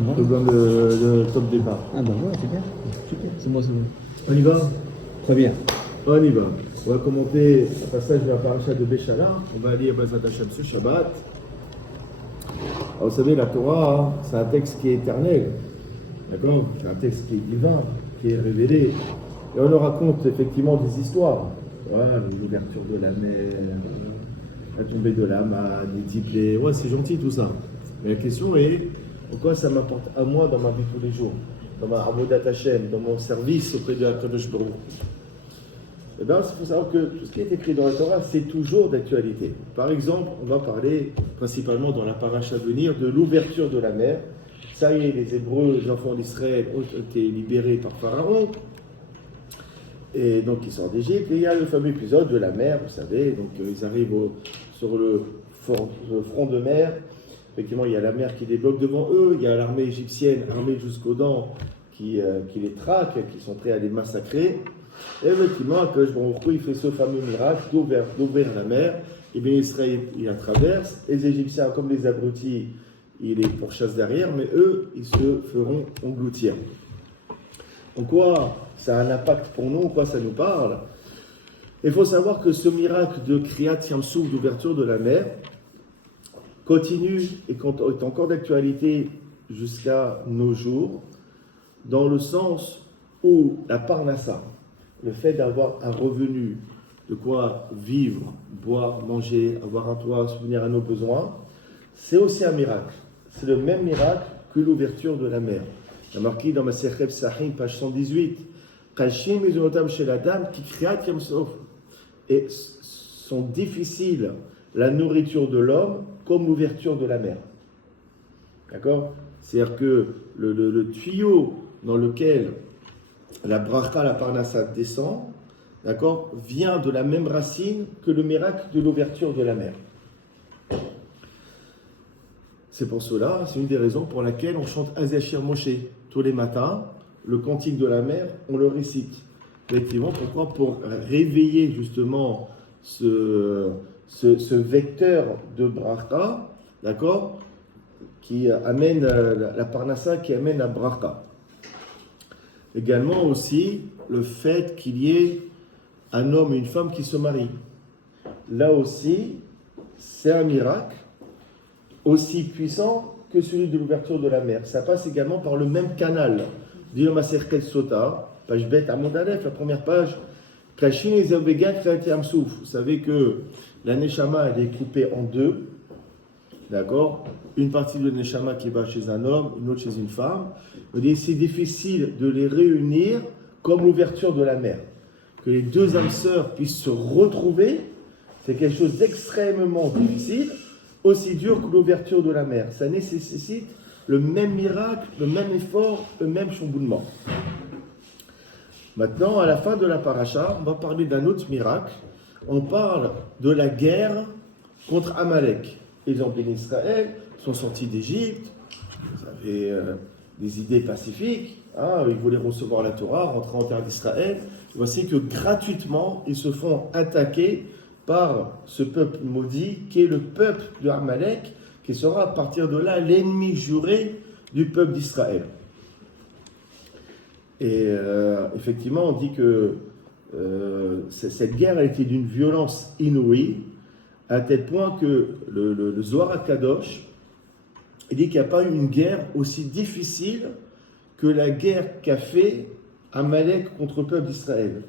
Je te Voilà. donne le top départ. Ah bah ouais, c'est bien. Super, c'est moi, c'est bon. On y va? Très bien. On y va. On va commenter le passage de la paracha de Béchala. On va lire Bezrat Hashem ce Shabbat. Alors, vous savez, la Torah, hein, c'est un texte qui est éternel. D'accord? C'est un texte qui est divin, qui est révélé. Et on nous raconte effectivement des histoires. Voilà, l'ouverture de la mer, la tombée de la manne, les dix plaies. Ouais, c'est gentil tout ça. Mais la question est, en quoi ça m'apporte à moi dans ma vie tous les jours? Dans ma Avodat Hashem, dans mon service auprès de la Kadosh Baruch Hu. Eh bien, il faut savoir que tout ce qui est écrit dans la Torah, c'est toujours d'actualité. Par exemple, on va parler, principalement dans la paracha à venir, de l'ouverture de la mer. Ça y est, les Hébreux, les enfants d'Israël ont été libérés par Pharaon. Et donc, ils sortent d'Égypte. Et il y a le fameux épisode de la mer, vous savez. Donc, ils arrivent sur le front de mer. Effectivement, il y a la mer qui débloque devant eux. Il y a l'armée égyptienne, armée jusqu'aux dents, qui les traque, qui sont prêts à les massacrer. Et effectivement, Akadosh Baruch Hu, il fait ce fameux miracle d'ouvrir la mer. Et bien Israël, il la traverse. Les Égyptiens, comme les abrutis, ils les pourchassent derrière, mais eux, ils se feront engloutir. En quoi ça a un impact pour nous, en quoi ça nous parle? Il faut savoir que ce miracle de Kriyat Yam-Souf, d'ouverture de la mer, continue et est encore d'actualité jusqu'à nos jours, dans le sens où la parnassa, le fait d'avoir un revenu, de quoi vivre, boire, manger, avoir un toit, subvenir à nos besoins, c'est aussi un miracle. C'est le même miracle que l'ouverture de la mer. Il y a marqué dans ma Masechet Psachim, page 118, Kashim mezunotam shel adam ki kriyat yam sof. Et sont difficiles la nourriture de l'homme comme l'ouverture de la mer. D'accord? C'est-à-dire que le tuyau dans lequel la bracha, la parnassa descend, d'accord, vient de la même racine que le miracle de l'ouverture de la mer. C'est pour cela, c'est une des raisons pour laquelle on chante Azashir Moshe tous les matins, le cantique de la mer, on le récite. Effectivement, pourquoi? Pour réveiller justement ce vecteur de bracha, d'accord, qui amène la parnassa, qui amène la bracha. Également aussi le fait qu'il y ait un homme et une femme qui se marient. Là aussi, c'est un miracle aussi puissant que celui de l'ouverture de la mer. Ça passe également par le même canal. Dit le Maserket Sota, page bête à Mondalef, la première page. Vous savez que la Neshama, elle est coupée en deux. D'accord? Une partie de Neshama qui va chez un homme, une autre chez une femme. C'est difficile de les réunir comme l'ouverture de la mer. Que les deux âmes sœurs puissent se retrouver, c'est quelque chose d'extrêmement difficile, aussi dur que l'ouverture de la mer. Ça nécessite le même miracle, le même effort, le même chamboulement. Maintenant, à la fin de la paracha, on va parler d'un autre miracle. On parle de la guerre contre Amalek. Les hommes d'Israël sont sortis d'Égypte. Vous avez des idées pacifiques. Ils voulaient recevoir la Torah, rentrer en terre d'Israël. Voici que gratuitement, ils se font attaquer par ce peuple maudit qui est le peuple de Amalek, qui sera à partir de là l'ennemi juré du peuple d'Israël. Et effectivement, on dit que cette guerre a été d'une violence inouïe, à tel point que le Zohar HaKadosh, il dit qu'il n'y a pas eu une guerre aussi difficile que la guerre qu'a fait Amalek contre le peuple d'Israël.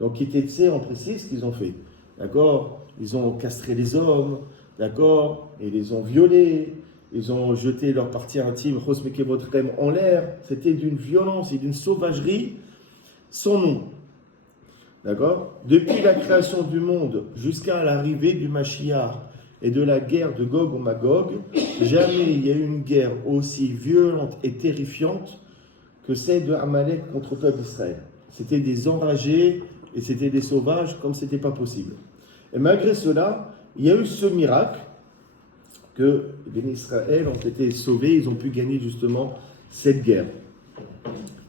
Donc, on précise ce qu'ils ont fait. D'accord? Ils ont castré les hommes, d'accord? Et ils les ont violés. Ils ont jeté leur partie intime, en l'air. C'était d'une violence et d'une sauvagerie sans nom. D'accord? Depuis la création du monde jusqu'à l'arrivée du Mashiach et de la guerre de Gog ou Magog, jamais il y a eu une guerre aussi violente et terrifiante que celle de Amalek contre le peuple d'Israël. C'était des enragés et c'était des sauvages comme c'était pas possible. Et malgré cela, il y a eu ce miracle que les Israël ont été sauvés, ils ont pu gagner justement cette guerre.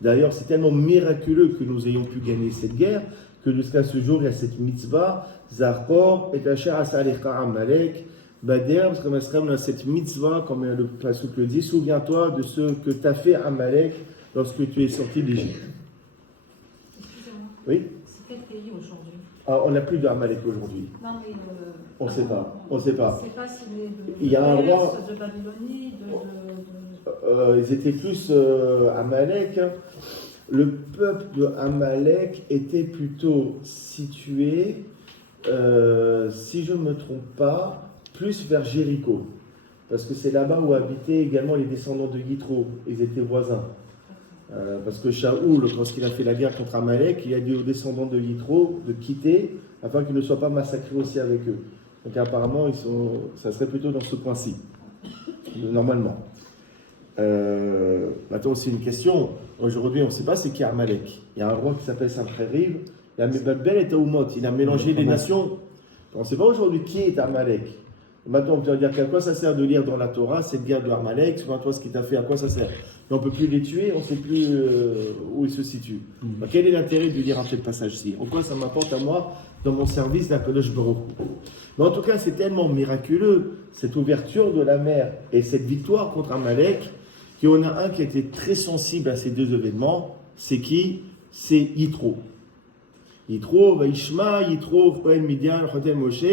D'ailleurs, c'est tellement miraculeux que nous ayons pu gagner cette guerre que jusqu'à ce jour, il y a cette mitzvah, Zachor et Asher Asalecha Amalek, Bader, parce que Masram a cette mitzvah, comme le pasuk le dit, souviens-toi de ce que t'as fait Amalek lorsque tu es sorti d'Égypte. Excusez-moi. Oui? C'est quel pays aujourd'hui? Ah, on n'a plus de Amalek aujourd'hui. Non, mais. On ne sait pas. On ne sait pas. On ne sait pas s'il est de Il y a un roi. Perse, de Babylonie, Ils étaient plus Amalek. Le peuple de Amalek était plutôt situé, si je ne me trompe pas, plus vers Jéricho. Parce que c'est là-bas où habitaient également les descendants de Yitro. Ils étaient voisins. Parce que Shaoul, lorsqu'il a fait la guerre contre Amalek, il a dit aux descendants de Yitro de quitter afin qu'ils ne soient pas massacrés aussi avec eux. Donc apparemment, ça serait plutôt dans ce coin-ci, normalement. Maintenant aussi une question. Aujourd'hui, on ne sait pas c'est qui Amalek. Il y a un roi qui s'appelle Sancheriv. Il a Babel et Taoumot. Il a mélangé les nations. On ne sait pas aujourd'hui qui est Amalek. Maintenant, on peut dire qu'à quoi ça sert de lire dans la Torah cette guerre de Amalek, souviens-toi ce qu'il t'a fait, à quoi ça sert. Mais on ne peut plus les tuer, on ne sait plus où ils se situent. Donc, quel est l'intérêt de lire un tel passage-ci? En quoi ça m'apporte à moi dans mon service d'Akadosh Baruch Hu? Mais en tout cas, c'est tellement miraculeux, cette ouverture de la mer et cette victoire contre Amalek, qu'il y en a un qui était très sensible à ces deux événements. C'est qui? C'est Yitro. Yitro, Vaishma, Yitro, Kohen Midian, Chotem Moshe,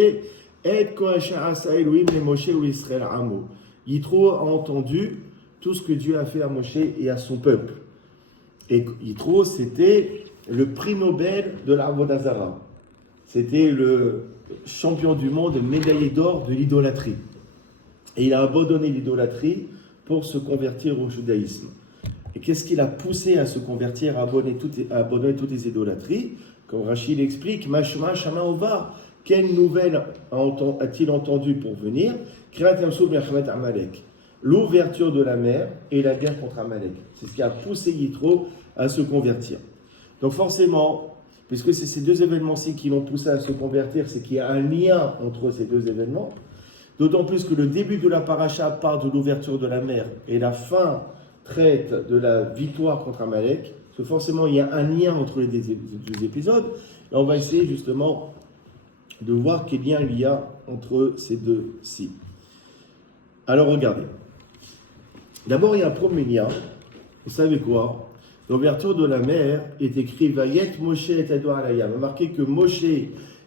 et Kohacha Asa Elohim le Moshe ou Israël Amo. Yitro a entendu tout ce que Dieu a fait à Moshe et à son peuple. Et Yitro, c'était le prix Nobel de l'Avodah Zara. C'était le champion du monde, médaillé d'or de l'idolâtrie. Et il a abandonné l'idolâtrie pour se convertir au judaïsme. Et qu'est-ce qui l'a poussé à se convertir, à abandonner toutes les idolâtries? Comme Rachid l'explique, Mashma Shama Ova. Quelle nouvelle a-t-il entendu pour venir? L'ouverture de la mer et la guerre contre Amalek. C'est ce qui a poussé Yitro à se convertir. Donc forcément, puisque c'est ces deux événements-ci qui l'ont poussé à se convertir, c'est qu'il y a un lien entre ces deux événements. D'autant plus que le début de la paracha part de l'ouverture de la mer et la fin traite de la victoire contre Amalek. Parce que forcément, il y a un lien entre les deux épisodes. Et on va essayer justement de voir quel lien il y a entre ces deux-ci. Alors regardez. D'abord, il y a un premier lien. Vous savez quoi? L'ouverture de la mer est écrit Vayet Moshe et Ador Alayam. On a marqué que Moshe,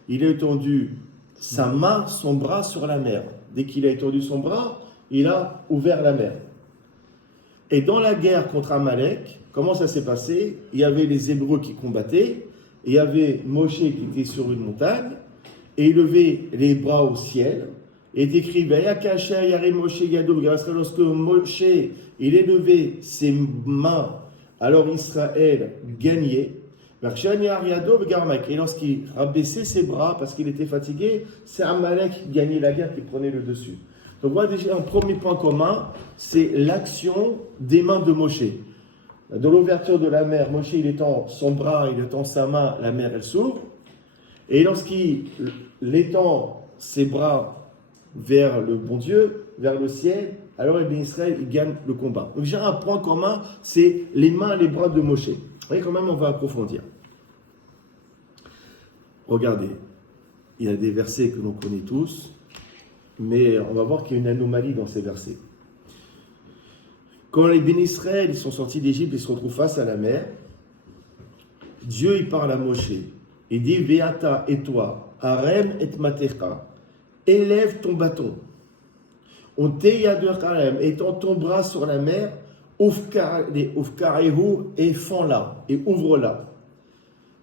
il a étendu sa main, son bras sur la mer. Dès qu'il a étendu son bras, il a ouvert la mer. Et dans la guerre contre Amalek, comment ça s'est passé? Il y avait les Hébreux qui combattaient, il y avait Moshe qui était sur une montagne, et il levait les bras au ciel, et il est écrit lorsque Moshe il élevait ses mains, alors Israël gagnait. Et lorsqu'il rabaissait ses bras parce qu'il était fatigué, c'est Amalek qui gagnait la guerre, qui prenait le dessus. Donc voilà déjà un premier point commun, c'est l'action des mains de Moshe. Dans l'ouverture de la mer, Moshe il étend son bras, il étend sa main, la mer elle s'ouvre. Et lorsqu'il étend ses bras vers le bon Dieu, vers le ciel, alors Israël il gagne le combat. Donc j'ai un point commun, c'est les mains et les bras de Moshe. Vous voyez, quand même, on va approfondir. Regardez, il y a des versets que l'on connaît tous, mais on va voir qu'il y a une anomalie dans ces versets. Quand les bénis Israël sont sortis d'Égypte et se retrouvent face à la mer, Dieu il parle à Moshe. Il dit Veata et toi, Harem et Matecha, élève ton bâton. On teyader étend ton bras sur la mer, Ufkarehu et fends-la, et ouvre-la.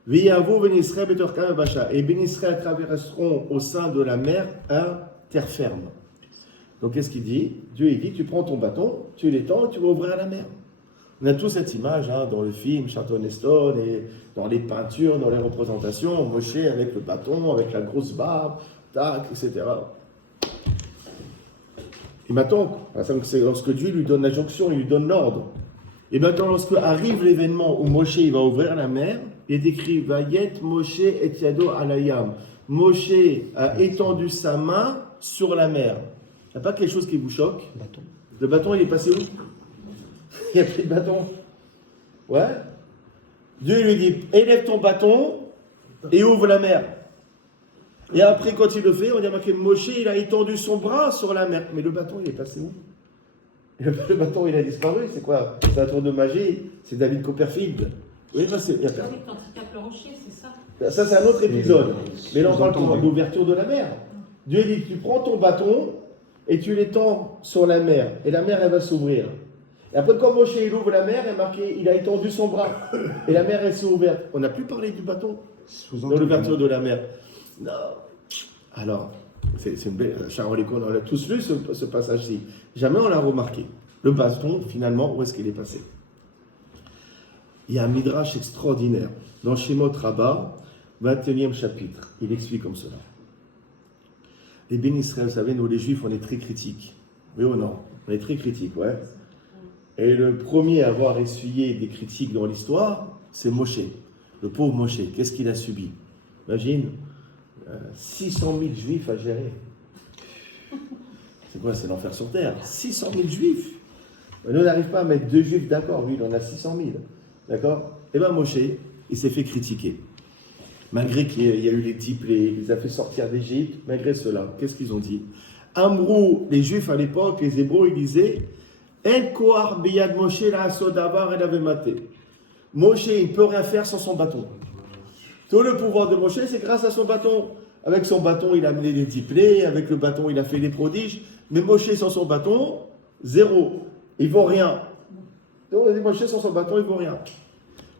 Veyavo ben Israël betorkam basha, et ben Israël traverseront au sein de la mer à terre ferme. Donc qu'est-ce qu'il dit? Dieu il dit, tu prends ton bâton, tu l'étends, tu vas ouvrir la mer. On a tous cette image dans le film Charlton Heston et dans les peintures, dans les représentations, Moshe avec le bâton, avec la grosse barbe, tac, etc. Et maintenant, c'est lorsque Dieu lui donne l'injonction, il lui donne l'ordre. Et maintenant, lorsque arrive l'événement où Moshe il va ouvrir la mer, il est écrit Vayet Moshe et Yado alayam. Moshe a étendu sa main sur la mer. Il n'y a pas quelque chose qui vous choque? Bâton. Le bâton, il est passé où? Il a pris le bâton. Ouais. Dieu lui dit élève ton bâton et ouvre la mer. Et après, quand il le fait, on a marqué Moshe, il a étendu son bras sur la mer. Mais le bâton, il est passé où? Le bâton, il a disparu. C'est quoi? C'est un tour de magie. C'est David Copperfield. Oui, parce qu'il y a Ah personne. oui, quand il tape le rocher, c'est ça. Ça, c'est un autre épisode. Mais là, on parle de l'ouverture de la mer. Dieu dit, tu prends ton bâton et tu l'étends sur la mer. Et la mer, elle va s'ouvrir. Et après, quand Moshe, il ouvre la mer, il est marqué, il a étendu son bras. Et la mer, elle s'est ouverte. On n'a plus parlé du bâton dans l'ouverture de la mer. Non. Alors, c'est une belle... Charles, on a tous lu ce passage-ci. Jamais on l'a remarqué. Le bâton, finalement, où est-ce qu'il est passé? Il y a un midrash extraordinaire. Dans Shemot Rabbah, 21e chapitre, il explique comme cela. Les bénis Israël, vous savez, nous les juifs, on est très critiques. Oui ou non? On est très critiques, ouais. Et le premier à avoir essuyé des critiques dans l'histoire, c'est Moshe. Le pauvre Moshe, qu'est-ce qu'il a subi? Imagine, 600 000 juifs à gérer. C'est quoi? C'est l'enfer sur terre. 600 000 juifs. Nous, on n'arrive pas à mettre 2 juifs d'accord. Lui, il en a 600 000. D'accord? Eh bien, Moshe, il s'est fait critiquer. Malgré qu'il y a eu les 10 plaies, il les a fait sortir d'Égypte, malgré cela, qu'est-ce qu'ils ont dit? Amrou, les Juifs à l'époque, les Hébreux, ils disaient El Kohar Biyad Moshe la Sodavar et la maté. Moshe, il ne peut rien faire sans son bâton. Tout le pouvoir de Moshe, c'est grâce à son bâton. Avec son bâton, il a amené les 10 plaies, avec le bâton, il a fait les prodiges. Mais Moshe, sans son bâton, zéro. Il ne vaut rien. Donc, Moshe, sans son bâton, il ne vaut rien.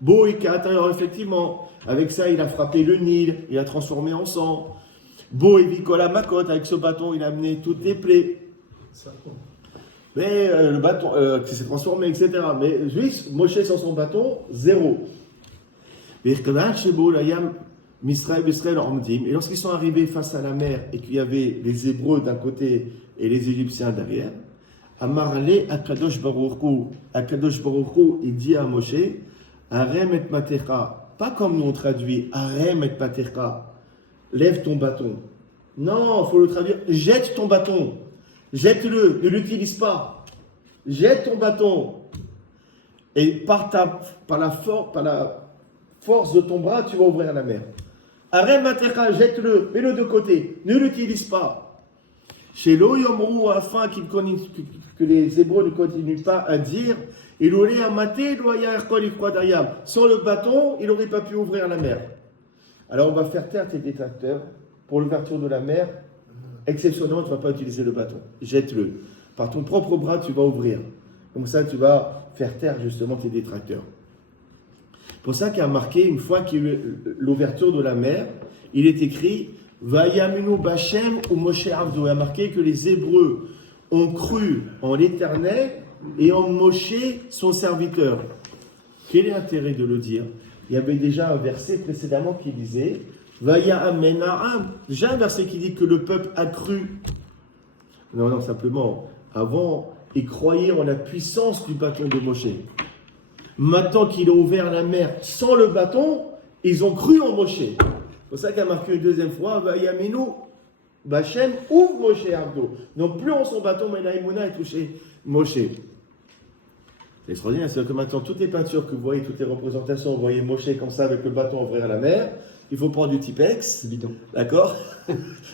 Boïka, effectivement, avec ça, il a frappé le Nil, il a transformé en sang. Boïvikola Makot, avec ce bâton, il a amené toutes les plaies. Mais le bâton qui s'est transformé, etc. Mais juste, Moshe sans son bâton, zéro. Et lorsqu'ils sont arrivés face à la mer et qu'il y avait les Hébreux d'un côté et les Égyptiens derrière, Amarle Akadosh Baruch Hu, il dit à Moshe, Arem et Matecha, pas comme nous on traduit, Arem et Matecha, lève ton bâton. Non, il faut le traduire, jette ton bâton. Jette-le, ne l'utilise pas. Jette ton bâton. Et par la force de ton bras, tu vas ouvrir la mer. Arem Matecha, jette-le, mets-le de côté, ne l'utilise pas. Chez l'Oyomrou, afin que les Hébreux ne continuent pas à dire, il aurait amaté, sans le bâton, il n'aurait pas pu ouvrir la mer. Alors on va faire taire tes détracteurs pour l'ouverture de la mer. Exceptionnellement, tu ne vas pas utiliser le bâton. Jette-le. Par ton propre bras, tu vas ouvrir. Comme ça, tu vas faire taire justement tes détracteurs. C'est pour ça qu'il y a marqué, une fois qu'il y a eu l'ouverture de la mer, il est écrit Vayaminu Bachem ou Moshe Avdo. Il y a marqué que les Hébreux ont cru en l'Éternel et en Moshe, son serviteur. Quel est l'intérêt de le dire? Il y avait déjà un verset précédemment qui disait Vaya Amenaam. Déjà un verset qui dit que le peuple a cru. Non, simplement, avant, ils croyaient en la puissance du bâton de Moshe. Maintenant qu'il a ouvert la mer sans le bâton, ils ont cru en Moshe. C'est pour ça qu'il a marqué une deuxième fois Vayaminu Bachem ou Moshe Avdo. Non plus en son bâton, mais la Emouna a touché Moshe. C'est extraordinaire, c'est-à-dire que maintenant, toutes les peintures que vous voyez, toutes les représentations, vous voyez Moshe comme ça avec le bâton ouvrir la mer, il faut prendre du Tipex, C'est bidon. d'accord?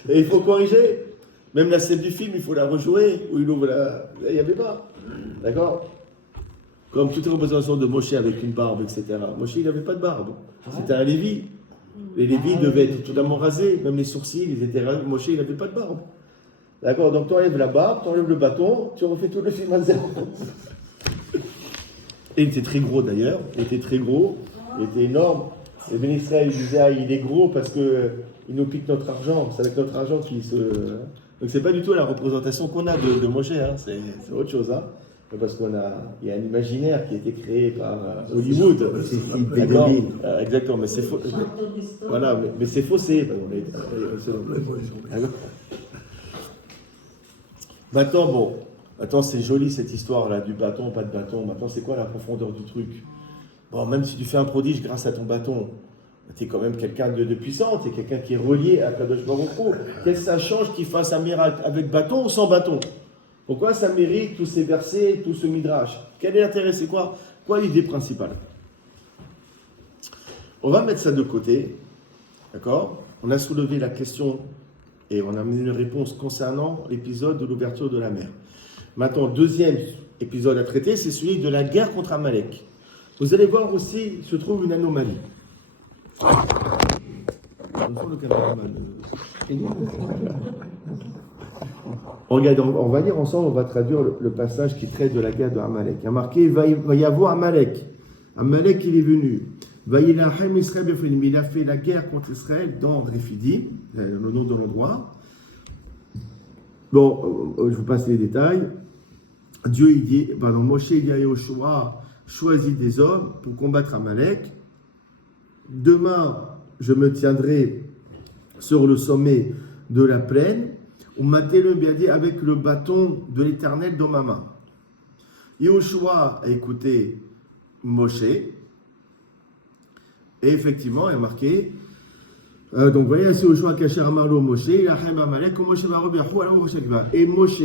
Et il faut corriger. Même la scène du film, il faut la rejouer, où il ouvre la... Là, il n'y avait pas, d'accord? Comme toutes les représentations de Moshe avec une barbe, etc. Moshe, il n'avait pas de barbe. C'était un Lévi. Les Lévis devaient être totalement rasés, même les sourcils, ils étaient rasés. Moshe, il n'avait pas de barbe. D'accord? Donc tu enlèves la barbe, tu enlèves le bâton, tu refais tout le film à zéro. Et il était très gros d'ailleurs, il était très gros, il était énorme. Et Ben Israël disait, ah, il est gros parce qu'il nous pique notre argent, c'est avec notre argent qu'il se... Donc c'est pas du tout la représentation qu'on a de Moshe, hein. C'est autre chose. Hein. Parce il y a un imaginaire qui a été créé par Hollywood. D'accord, exactement, mais c'est faux. Voilà, mais c'est faussé. Maintenant, bon, maintenant c'est joli cette histoire-là du bâton, pas de bâton. Maintenant, c'est quoi la profondeur du truc? Bon, même si tu fais un prodige grâce à ton bâton, tu es quand même quelqu'un de puissant, tu es quelqu'un qui est relié à Kadosh Baruch Hu. Qu'est-ce que ça change qu'il fasse un miracle avec bâton ou sans bâton? Pourquoi ça mérite tous ces versets, tout ce midrash? Quel est l'intérêt? C'est quoi l'idée principale? On va mettre ça de côté, d'accord? on a soulevé la question et on a amené une réponse concernant l'épisode de l'ouverture de la mer. Maintenant, deuxième épisode à traiter, c'est celui de la guerre contre Amalek. Vous allez voir aussi, se trouve une anomalie. Regardez, on va lire ensemble, on va traduire le passage qui traite de la guerre de Amalek. Il y a marqué, va y avoir Amalek. Amalek, il est venu. Il a fait la guerre contre Israël dans Rephidim, le nom de l'endroit. Bon, je vous passe les détails. Moshe il dit à Yoshua, choisis des hommes pour combattre Amalek. Demain, je me tiendrai sur le sommet de la plaine, ou matez-le avec le bâton de l'Éternel dans ma main. Yoshua a écouté Moshe, et effectivement, il y a marqué, donc voyez, c'est Yoshua Kacher Amarlo Moshe, il a Amalek, Moshe Marobiachou, alors Moshe va. Et Moshe,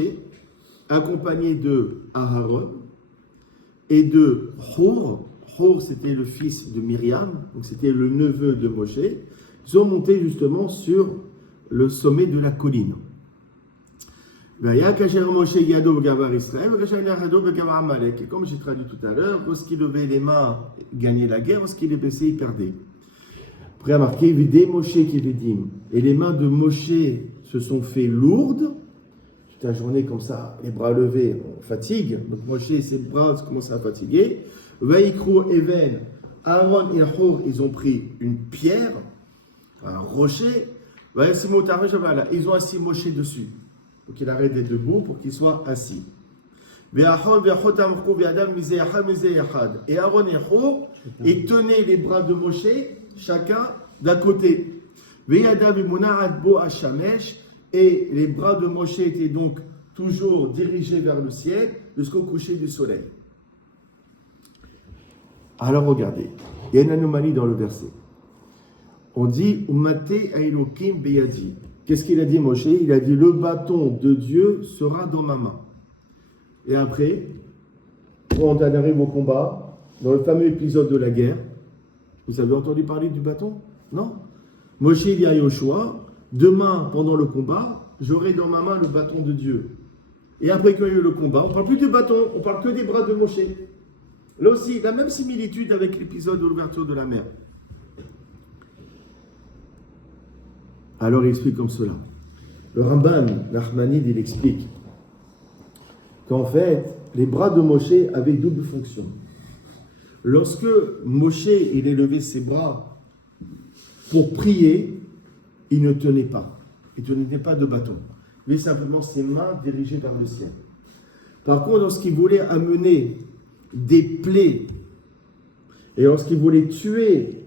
accompagné de Aharon et de Hur. Hur, c'était le fils de Myriam, donc c'était le neveu de Moshe. Ils ont monté justement sur le sommet de la colline. Et comme j'ai traduit tout à l'heure, lorsqu'il levait les mains, il gagnait la guerre, lorsqu'il les baissait, il perdait. Après, il a marqué, Moshe qui les dit. Et les mains de Moshe se sont fait lourdes. Toute la journée comme ça, les bras levés, on fatigue. Donc Moshe, ses bras commencent à fatiguer. Vaikrou Even, Aaron et Hur, ils ont pris une pierre, un rocher. Ils ont assis Moshe dessus. Donc il arrête d'être debout pour qu'il soit assis. Et Aaron et Hur, ils tenaient les bras de Moshe, chacun d'un côté. Et les bras de Moshe étaient donc toujours dirigés vers le ciel jusqu'au coucher du soleil. Alors regardez, il y a une anomalie dans le verset. On dit Umate Ailokim Beyadi. Qu'est-ce qu'il a dit Moshe? Il a dit le bâton de Dieu sera dans ma main. Et après, quand on arrive au combat, dans le fameux épisode de la guerre, vous avez entendu parler du bâton? Non? Moshe dit à Yoshua, demain, pendant le combat, j'aurai dans ma main le bâton de Dieu. Et après qu'il y a eu le combat, on ne parle plus du bâton, on parle que des bras de Moshe. Là aussi, la même similitude avec l'épisode de l'ouverture de la mer. Alors il explique comme cela. Le Ramban, l'Achmanide, il explique qu'en fait, les bras de Moshe avaient double fonction. Lorsque Moshe il élevait ses bras pour prier, il ne tenait pas. Il ne tenait pas de bâton. Il avait simplement ses mains dirigées vers le ciel. Par contre, lorsqu'il voulait amener des plaies, et lorsqu'il voulait tuer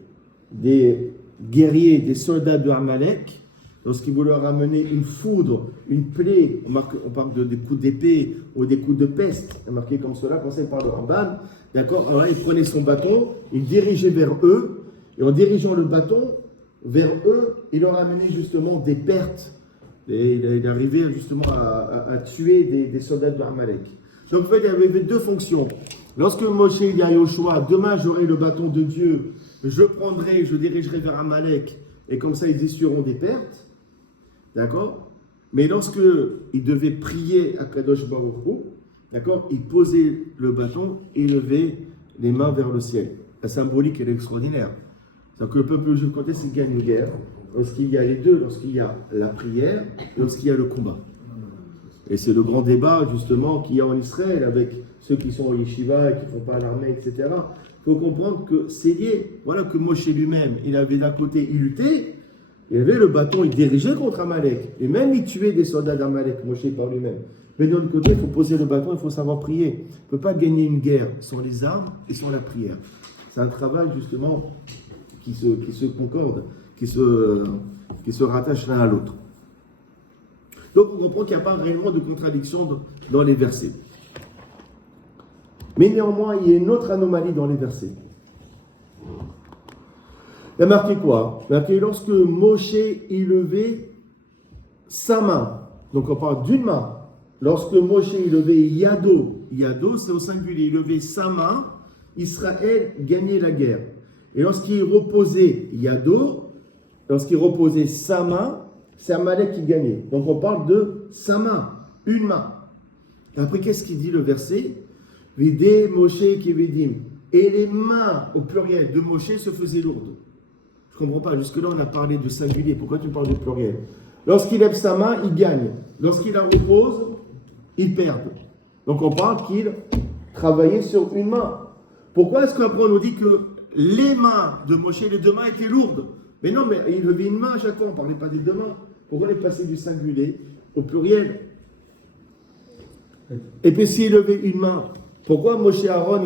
des guerriers, des soldats de Amalek, lorsqu'il voulait leur amener une foudre, une plaie, on parle des coups d'épée ou des coups de peste, c'est marqué comme cela, conseillé par le Ramban, d'accord? Alors là, il prenait son bâton, il dirigeait vers eux, et en dirigeant le bâton vers eux, il leur amenait justement des pertes, et il arrivait justement à tuer des soldats de Amalek. Donc en fait, il y avait deux fonctions. Lorsque Moshe dit à Yoshua, demain j'aurai le bâton de Dieu, je prendrai, je dirigerai vers Amalek, et comme ça ils essuieront des pertes, d'accord? Mais lorsque il devait prier à Kadosh Baruch Hu, d'accord, il posait le bâton et levait les mains vers le ciel. La symbolique est extraordinaire. C'est-à-dire que le peuple juif, quand est-ce qu'il gagne une guerre? Lorsqu'il y a les deux, lorsqu'il y a la prière, et lorsqu'il y a le combat. Et c'est le grand débat, justement, qu'il y a en Israël avec ceux qui sont au yeshiva et qui ne font pas l'armée, etc. Il faut comprendre que c'est lié. Voilà que Moshe lui-même, il avait d'un côté, il luttait, il avait le bâton, il dirigeait contre Amalek. Et même il tuait des soldats d'Amalek, Moshe par lui-même. Mais de l'autre côté, il faut poser le bâton, il faut savoir prier. On ne peut pas gagner une guerre sans les armes et sans la prière. C'est un travail, justement, qui se concorde, qui se rattache l'un à l'autre. Donc on comprend qu'il n'y a pas réellement de contradiction dans les versets. Mais néanmoins, il y a une autre anomalie dans les versets. Il y a marqué quoi? Il y a marqué lorsque Moshe y levait sa main. Donc on parle d'une main. Lorsque Moshe y levait Yado, Yado c'est au singulier, il levait sa main, Israël gagnait la guerre. Et lorsqu'il reposait Yado, lorsqu'il reposait sa main, c'est Amalek qui gagnait. Donc on parle de sa main, une main. Et après, qu'est-ce qu'il dit le verset? Vidé Moshe Kevedim. Et les mains, au pluriel, de Moshe se faisaient lourdes. Je ne comprends pas. Jusque-là, on a parlé de singulier. Pourquoi tu parles de pluriel? Lorsqu'il lève sa main, il gagne. Lorsqu'il la repose, il perd. Donc on parle qu'il travaillait sur une main. Pourquoi est-ce qu'après on nous dit que les mains de Moshe, les deux mains étaient lourdes? Mais non, mais il levait une main à chaque fois. On ne parlait pas des deux mains. Pourquoi on est passé du singulier au pluriel? Et puis s'il levait une main, pourquoi Moshe et Aaron,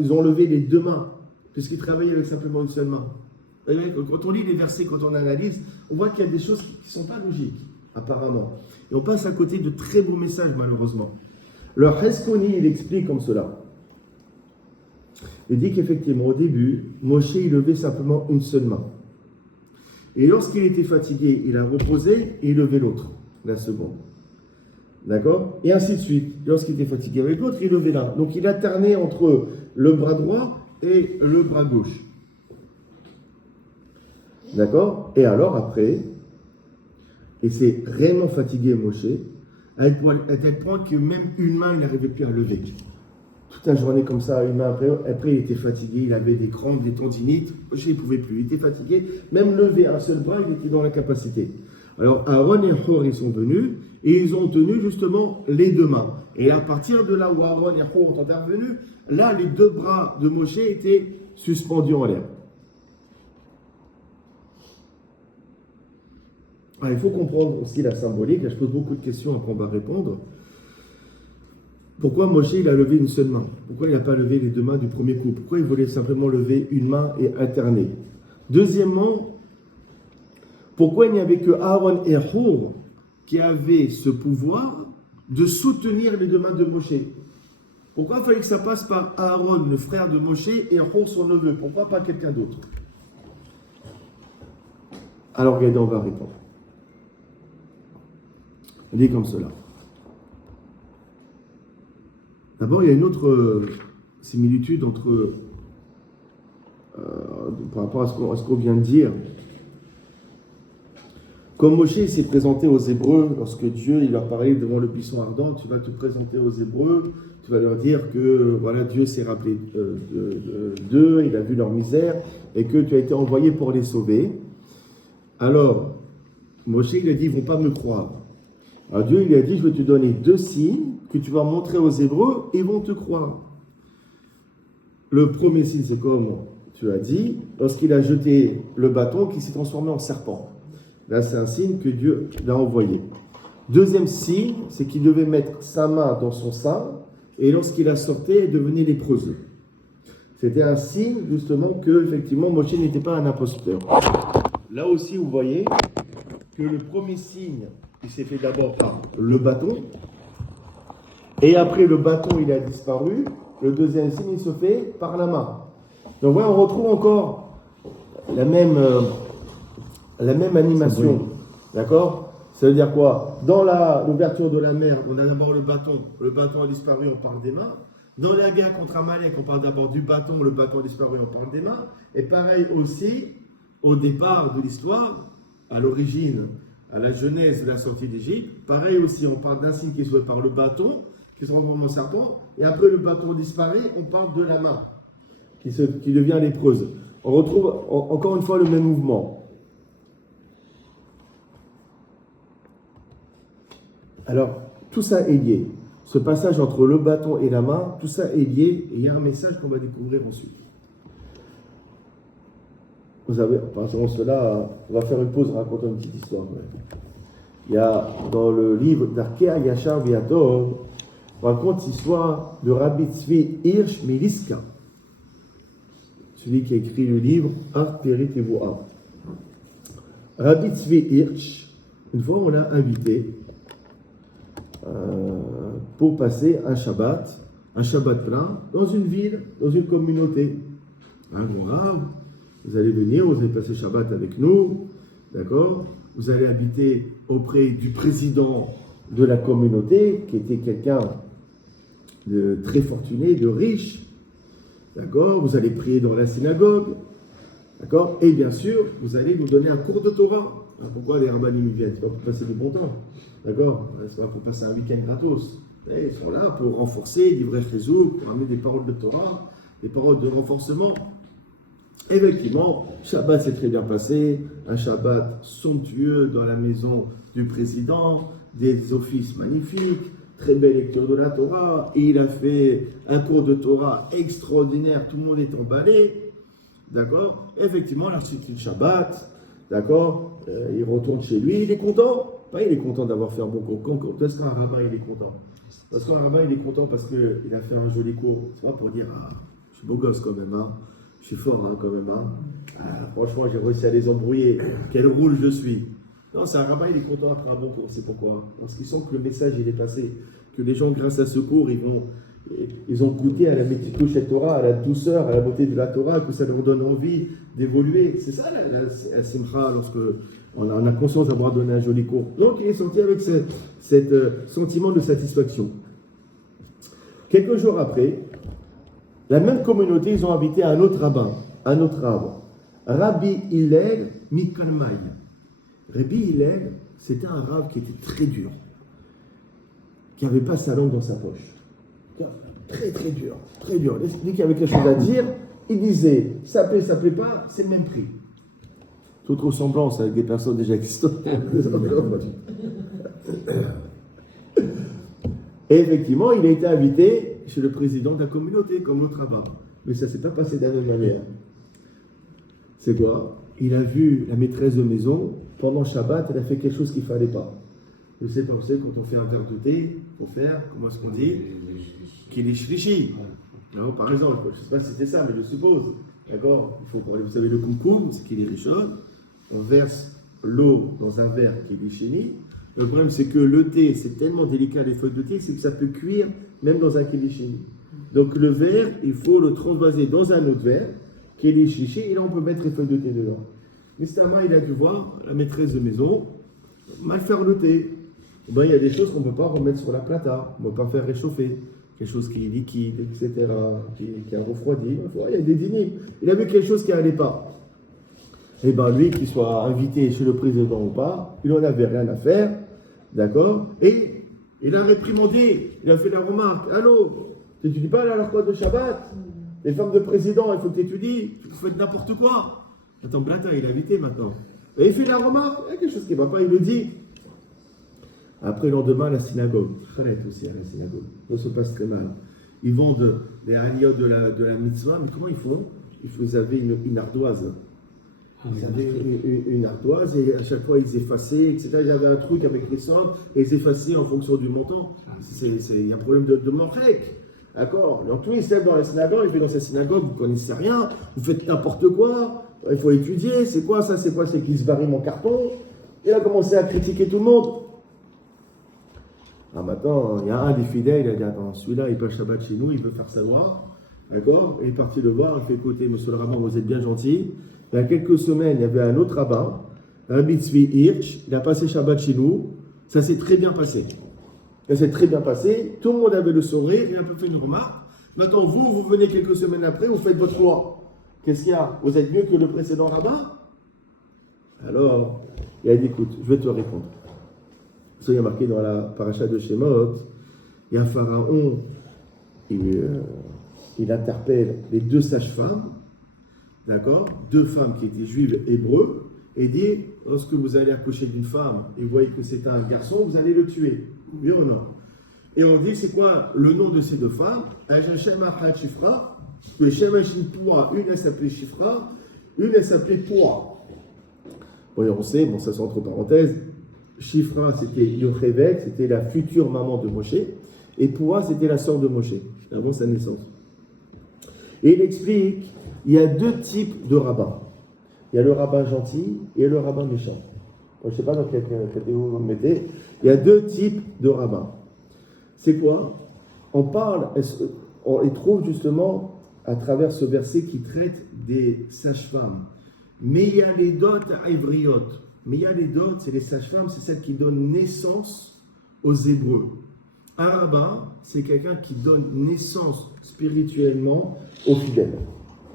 ils ont levé les deux mains? Puisqu'ils travaillaient avec simplement une seule main. Quand on lit les versets, quand on analyse, on voit qu'il y a des choses qui ne sont pas logiques, apparemment. Et on passe à côté de très beaux messages, malheureusement. Le Heskoni, il explique comme cela. Il dit qu'effectivement, au début, Moshe, il levait simplement une seule main. Et lorsqu'il était fatigué, il a reposé et il levait l'autre, la seconde. D'accord? Et ainsi de suite. Lorsqu'il était fatigué avec l'autre, il levait l'un. Donc il alternait entre le bras droit et le bras gauche. D'accord? Et alors après, et c'est réellement fatigué Moshe, à tel point que même une main, il n'arrivait plus à lever. Toute la journée comme ça, une main après il était fatigué, il avait des crampes, des tendinites, Moshe il ne pouvait plus, il était fatigué, même lever un seul bras, il était dans l'incapacité. Alors Aaron et Hur, ils sont venus, et ils ont tenu justement les deux mains. Et à partir de là où Aaron et Hur ont intervenu, là les deux bras de Moshe étaient suspendus en l'air. Il faut comprendre aussi la symbolique. Là, je pose beaucoup de questions, après on va répondre. Pourquoi Moshe il a levé une seule main? Pourquoi il n'a pas levé les deux mains du premier coup? Pourquoi il voulait simplement lever une main et alterner? Deuxièmement, pourquoi il n'y avait que Aaron et Hur qui avaient ce pouvoir de soutenir les deux mains de Moshe? Pourquoi il fallait que ça passe par Aaron, le frère de Moshe, et Hur, son neveu? Pourquoi pas quelqu'un d'autre? Alors regardez, on va répondre. On dit comme cela. D'abord, il y a une autre similitude entre, par rapport à ce qu'on vient de dire. Comme Moshe s'est présenté aux Hébreux, lorsque Dieu il leur parlait devant le buisson ardent, tu vas te présenter aux Hébreux, tu vas leur dire que voilà, Dieu s'est rappelé d'eux, il a vu leur misère, et que tu as été envoyé pour les sauver. Alors, Moshe il a dit, ils ne vont pas me croire. Alors Dieu il lui a dit, je vais te donner 2 signes que tu vas montrer aux Hébreux et ils vont te croire. Le premier signe, c'est comme tu as dit, lorsqu'il a jeté le bâton qui s'est transformé en serpent. Là, c'est un signe que Dieu l'a envoyé. Deuxième signe, c'est qu'il devait mettre sa main dans son sein et lorsqu'il la sortait, elle devenait lépreuse. C'était un signe, justement, que, effectivement, Moshe n'était pas un imposteur. Là aussi, vous voyez que le premier signe, il s'est fait d'abord par le bâton, et après le bâton, il a disparu. Le deuxième signe, il se fait par la main. Donc voilà, on retrouve encore la même animation. D'accord? Ça veut dire quoi? Dans l'ouverture de la mer, on a d'abord le bâton a disparu, on parle des mains. Dans la guerre contre Amalek, on parle d'abord du bâton, le bâton a disparu, on parle des mains. Et pareil aussi, au départ de l'histoire, à l'origine, à la genèse de la sortie d'Égypte, pareil aussi, on parle d'un signe qui se fait par le bâton, qui se transforme en serpent, et après le bâton disparaît, on parle de la main, qui devient lépreuse. On retrouve encore une fois le même mouvement. Alors, tout ça est lié. Ce passage entre le bâton et la main, tout ça est lié, et il y a un message qu'on va découvrir ensuite. Vous savez, par exemple, cela, on va faire une pause, raconter une petite histoire. Il y a dans le livre d'Arkea Yachar Viator, on raconte l'histoire de Rabbi Tzvi Hirsch Miliska, celui qui a écrit le livre Art Perit Evoa. Rabbi Tzvi Hirsch, une fois on l'a invité pour passer un Shabbat plein, dans une ville, dans une communauté. Un grand rave. Vous allez venir, vous allez passer Shabbat avec nous, d'accord? Vous allez habiter auprès du président de la communauté, qui était quelqu'un de très fortuné, de riche, d'accord? Vous allez prier dans la synagogue, D'accord? Et bien sûr, vous allez nous donner un cours de Torah. Alors, pourquoi les rabbinim viennent? C'est pas pour passer du bon temps. D'accord? C'est pas pour passer un week-end gratos. Et ils sont là pour renforcer, livrer Chizuk, pour amener des paroles de Torah, des paroles de renforcement. Effectivement, Shabbat s'est très bien passé, un Shabbat somptueux dans la maison du président, des offices magnifiques, très belle lecture de la Torah, et il a fait un cours de Torah extraordinaire, tout le monde est emballé, d'accord? Effectivement, l'Institut de Shabbat, d'accord, il retourne chez lui, il est content, pas il est content d'avoir fait un bon cours, quand est-ce qu'un rabbin il est content? Parce qu'un rabbin il est content parce qu'il a fait un joli cours, c'est pas pour dire, ah, je suis beau gosse quand même, hein. Je suis fort hein, quand même. Hein. Ah, franchement, j'ai réussi à les embrouiller. Quel roule je suis. Non, c'est un rabbin, il est content après un bon cours. C'est pourquoi? Parce qu'ils sentent que le message, il est passé. Que les gens, grâce à ce cours, ils ont goûté à la métito chez Torah, à la douceur, à la beauté de la Torah, que ça leur donne envie d'évoluer. C'est ça la simcha, lorsque on a conscience d'avoir donné un joli cours. Donc, il est sorti avec ce sentiment de satisfaction. Quelques jours après, la même communauté, ils ont invité un autre rabbin, un autre rabbin, Rabbi Hillel Mikalmaï. Rabbi Hillel, c'était un rabbin qui était très dur, qui n'avait pas sa langue dans sa poche. Très très dur, très dur. Dès qu'il y avait quelque chose à dire, il disait, ça plaît pas, c'est le même prix. Toute ressemblance avec des personnes déjà existantes. Et effectivement, il a été invité chez le président de la communauté, comme l'autre rabbin. Mais ça ne s'est pas passé de la même manière. C'est quoi? Il a vu la maîtresse de maison, pendant Shabbat, elle a fait quelque chose qu'il ne fallait pas. Je sais pas, vous savez, quand on fait un verre de thé, il faut faire, comment est-ce qu'on dit? Qu'il est shlishi. Par exemple, je ne sais pas si c'était ça, mais je suppose. D'accord? Il faut, vous savez, le kumkum, c'est qu'il est rishon. On verse l'eau dans un verre qui est sheni. Le problème, c'est que le thé, c'est tellement délicat, les feuilles de thé, c'est que ça peut cuire même dans un kilichini. Donc le verre, il faut le transvaser dans un autre verre, qui est chichi, et là on peut mettre les feuilles de thé dedans. Mr. Il a dû voir la maîtresse de maison mal faire le thé. Ben, il y a des choses qu'on ne peut pas remettre sur la plata, on ne peut pas faire réchauffer. Quelque chose qui est liquide, etc., qui a refroidi. Il y a des dîners. Il a vu quelque chose qui n'allait pas. Et bien lui, qu'il soit invité chez le président ou pas, il n'en avait rien à faire, d'accord? Et il a réprimandé, il a fait la remarque, allô, tu n'étudies pas la halakha de Shabbat? Les femmes de président, il faut que tu étudies, vous faites n'importe quoi. Attends, Blata, il est invité maintenant. Et il fait la remarque, il y a quelque chose qui ne va pas, il le dit. Après, le lendemain, la synagogue, Khalet aussi à la synagogue, ça se passe très mal. Ils vendent les aliyot de la mitzvah, mais comment ils font? Ils avaient une ardoise. Ils avaient une ardoise et à chaque fois ils effaçaient, etc. Ils avaient un truc avec les sommes et ils effaçaient en fonction du montant. Il y a un problème de manchek. D'accord? Donc tout il se lève dans la synagogue, il fait dans sa synagogue, vous ne connaissez rien, vous faites n'importe quoi, il faut étudier, c'est quoi ça, c'est quoi, c'est qu'il se varie mon carton. Il a commencé à critiquer tout le monde. Ah, maintenant, il y a un des fidèles, il a dit, attends, celui-là, il passe Shabbat chez nous, il veut faire sa loi. D'accord? Il est parti le voir, il fait, écoutez, monsieur le rabbin, vous êtes bien gentil. Il y a quelques semaines, il y avait un autre rabbin, Rabbi Tzvi Hirsch, il a passé Shabbat chez nous, ça s'est très bien passé. Ça s'est très bien passé, tout le monde avait le sourire, il a un peu fait une remarque. Maintenant, vous venez quelques semaines après, vous faites votre loi. Qu'est-ce qu'il y a? Vous êtes mieux que le précédent rabbin? Alors, il a dit, écoute, je vais te répondre. Ça, il y a marqué dans la paracha de Shemot, il y a Pharaon, il interpelle les deux sages-femmes, d'accord, deux femmes qui étaient juives hébreux, et dit, lorsque vous allez accoucher d'une femme et vous voyez que c'est un garçon, vous allez le tuer. Oui ou non? Et on dit, c'est quoi le nom de ces deux femmes? Une elle s'appelait Shifra, une elle s'appelait Poua. Bon, et on sait, bon, ça c'est entre parenthèses, Shifra c'était Yocheved, c'était la future maman de Moshe, et Poua c'était la sœur de Moshe, avant sa naissance. Et il explique, il y a deux types de rabbins. Il y a le rabbin gentil et le rabbin méchant. Je ne sais pas dans quelle catégorie vous me mettez. Il y a deux types de rabbins. C'est quoi? On parle, on les trouve justement à travers ce verset qui traite des sages-femmes. Meyaledot Ivriot. Meyaledot, c'est les sages-femmes, c'est celles qui donnent naissance aux Hébreux. Un rabbin, c'est quelqu'un qui donne naissance spirituellement aux fidèles.